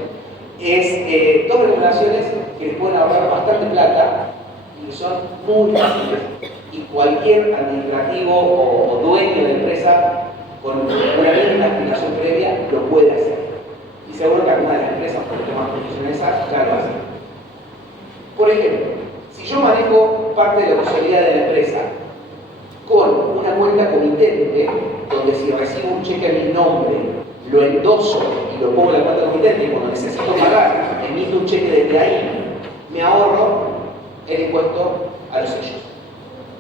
Es dos recomendaciones que les pueden ahorrar bastante plata y que son muy fáciles. Y cualquier administrativo o dueño de empresa con una mínima explicación previa lo puede hacer. Y seguro que alguna de las empresas, por temas profesionales, ya lo hace. Por ejemplo, si yo manejo parte de la tesorería de la empresa con una cuenta comitente, donde si recibo un cheque a mi nombre, lo endoso y lo pongo en la cuenta comitente, y cuando necesito pagar, emito un cheque desde ahí, me ahorro el impuesto a los sellos.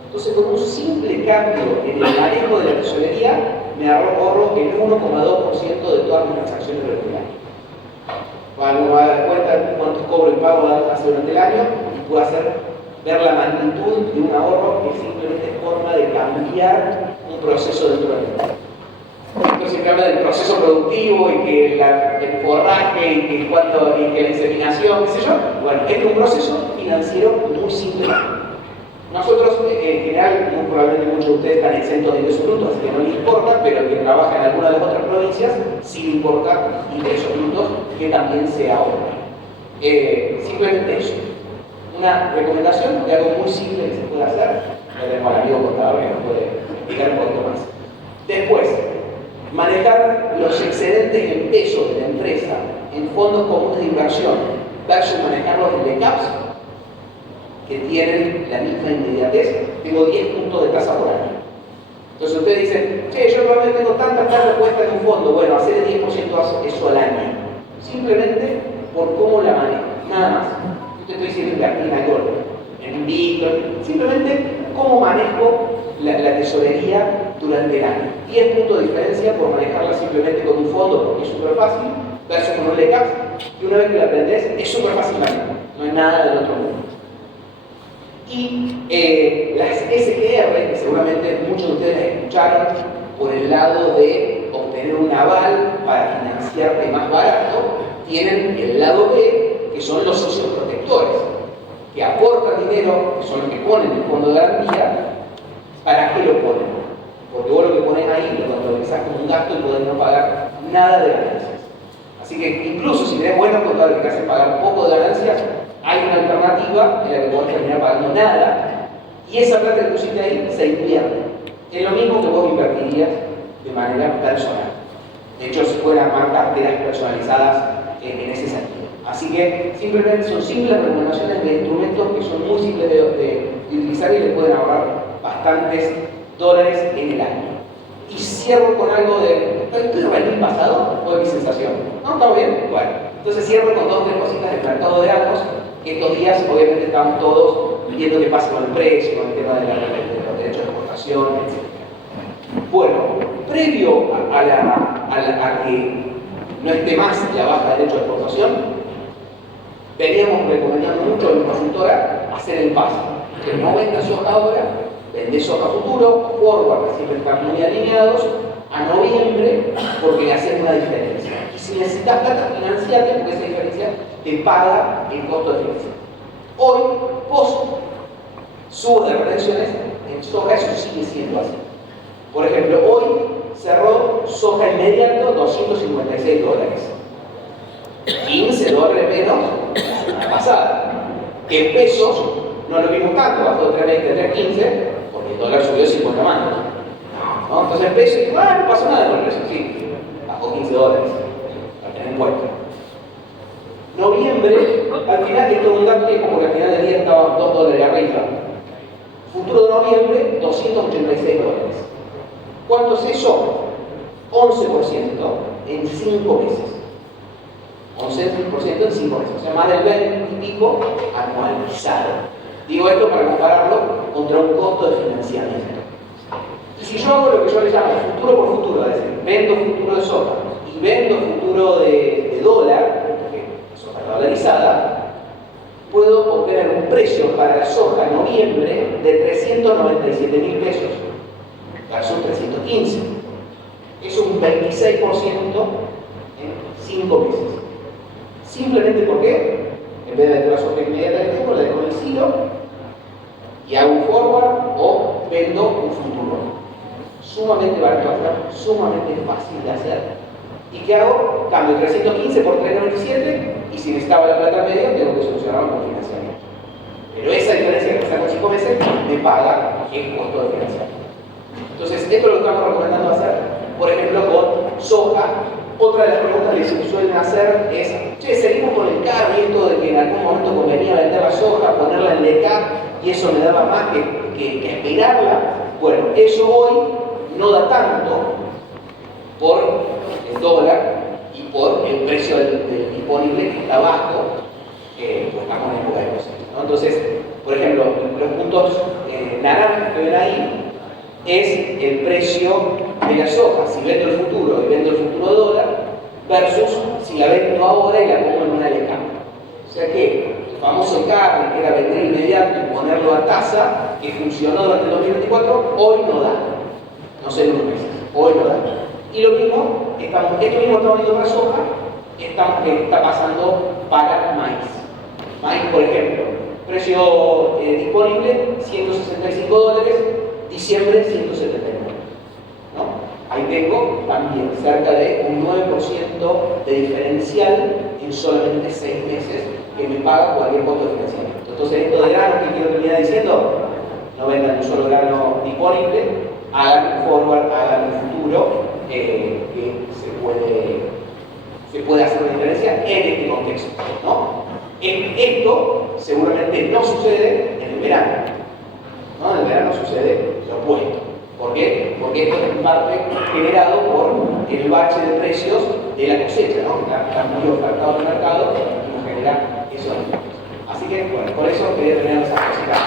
Entonces, con un simple cambio en el manejo de la tesorería, me ahorro el 1,2% de todas mis transacciones regulares. Uno va a dar cuenta de cuántos cobros y pagos hace durante el año y puede ver la magnitud de un ahorro que simplemente es forma de cambiar un proceso dentro de la empresa. Entonces se habla del proceso productivo y que el forraje y que la inseminación, qué sé yo. Bueno, este es un proceso financiero muy simple. Nosotros, en general, muy probablemente muchos de ustedes están exentos de ingresos brutos, así que no les importa, pero el que trabaja en alguna de las otras provincias sí le importa ingresos brutos que también se ahorran. Simplemente eso. Una recomendación de algo muy simple que se puede hacer. Ya tenemos al amigo contador que nos puede explicar un poquito más. Después, manejar los excedentes en pesos de la empresa en fondos comunes de inversión versus manejarlos en LECAPs, que tienen la misma inmediatez. Tengo 10 puntos de tasa por año. Entonces ustedes dicen, che, yo realmente tengo tanta plata puesta en un fondo. Bueno, hacer el 10% eso al año. Simplemente por cómo la manejo. Nada más. Yo te estoy diciendo invertir en alcohol, en Bitcoin. Simplemente cómo manejo la tesorería durante el año. 10 puntos de diferencia por manejarla simplemente con un fondo, porque es súper fácil, versus con un LECAP, y una vez que la aprendes, es súper fácil manejar. No hay nada del otro mundo. Y las SGR, que seguramente muchos de ustedes las escucharon por el lado de obtener un aval para financiarte más barato, tienen el lado B, que son los socios protectores, que aportan dinero, que son los que ponen el fondo de garantía. ¿Para qué lo ponen? Porque vos lo que pones ahí lo contabilizás como un gasto y podés no pagar nada de ganancias. Así que incluso si tenés buenos contadores que te hacen pagar poco de ganancias, hay una alternativa en la que podés terminar pagando nada y esa plata que pusiste ahí se invierte. Es lo mismo que vos invertirías de manera personal. De hecho, se pueden armar carteras personalizadas en ese sentido. Así que simplemente son simples recomendaciones de instrumentos que son muy simples de utilizar y les pueden ahorrar bastantes dólares en el año. Y cierro con algo de... ¿Estoy el pasado o es mi sensación? ¿No? ¿Está bien? Bueno. Entonces cierro con 2 o 3 cositas del mercado de armas, que estos días obviamente estamos todos viendo qué pasa con el precio, con el tema de los derechos de exportación, etc. Bueno, previo a que no esté más la baja de derechos de exportación, veníamos recomendando mucho en mi consultora hacer el paso. Que no venda soja ahora, vende soja futuro, forward, que siempre están muy alineados, a noviembre, porque le hacen una diferencia. Y si necesitas plata, financiate, porque esa diferencia te paga el costo de financiación. Hoy, post subo de retenciones, en soja eso sigue siendo así. Por ejemplo, hoy cerró soja inmediato $256. 15 dólares menos la semana pasada. Que en pesos no lo vimos tanto, bajó de 3.20 a 3.15, porque el dólar subió 50 mangos. ¿No? Entonces en pesos, no pasa nada con el precio, sí, bajó 15 dólares, para tener en cuenta. Noviembre, al final, esto es un dato que como que al final del día estaba 2 dólares arriba. Futuro de noviembre, 286 dólares. ¿Cuánto es eso? 11% en 5 meses. 11% en 5 meses, o sea, más del 20 y pico anualizado. Digo esto para compararlo contra un costo de financiamiento. Y si yo hago lo que yo le llamo futuro por futuro, es decir, vendo futuro de soja y vendo futuro de dólar, porque soja está dolarizada, puedo obtener un precio para la soja en noviembre de 397.000 pesos versus 315. Es un 26% en 5 meses. Simplemente porque, en vez de vender la soja inmediatamente, la dejo en el silo y hago un forward o vendo un futuro. Sumamente barato de hacer, sumamente fácil de hacer. ¿Y qué hago? Cambio 315 por 397 y si necesitaba la plata medio, tengo que solucionarlo con financiamiento. Pero esa diferencia que está con 5 meses me paga el costo de financiamiento. Entonces, esto es lo que estamos recomendando hacer, por ejemplo, con soja. Otra de las preguntas que se suelen hacer es, che, seguimos con el carro y esto de que en algún momento convenía vender la soja, ponerla en LECAP y eso me daba más que esperarla. Bueno, eso hoy no da tanto por el dólar y por el precio del disponible que está bajo, pues estamos en época de cosecha, ¿no? Entonces, por ejemplo, los puntos naranjas que ven ahí es el precio de la soja, si vendo el futuro y vendo el futuro de dólar, versus si la vendo ahora y la pongo en una LECAP. O sea que el famoso carry, que era vender inmediato y ponerlo a tasa, que funcionó durante el 2024, hoy no da. No sé en unos meses, hoy no da. Y lo mismo, esto mismo está viendo para soja, está pasando para maíz. Maíz, por ejemplo, precio disponible, $165, diciembre 179. ¿No? Ahí tengo también cerca de un 9% de diferencial en solamente 6 meses que me paga cualquier costo de financiamiento. Entonces, esto de grano que quiero terminar diciendo, no vendan un solo grano disponible, hagan un forward, hagan un futuro que se puede hacer una diferencia en este contexto, ¿no? Esto seguramente no sucede en el verano, ¿no? En el verano sucede lo opuesto. ¿Por qué? Porque esto es en parte generado por el bache de precios de la cosecha, ¿no? Está muy ofertado en el mercado y nos genera eso. Así que, bueno, por eso quería terminar esas cositas.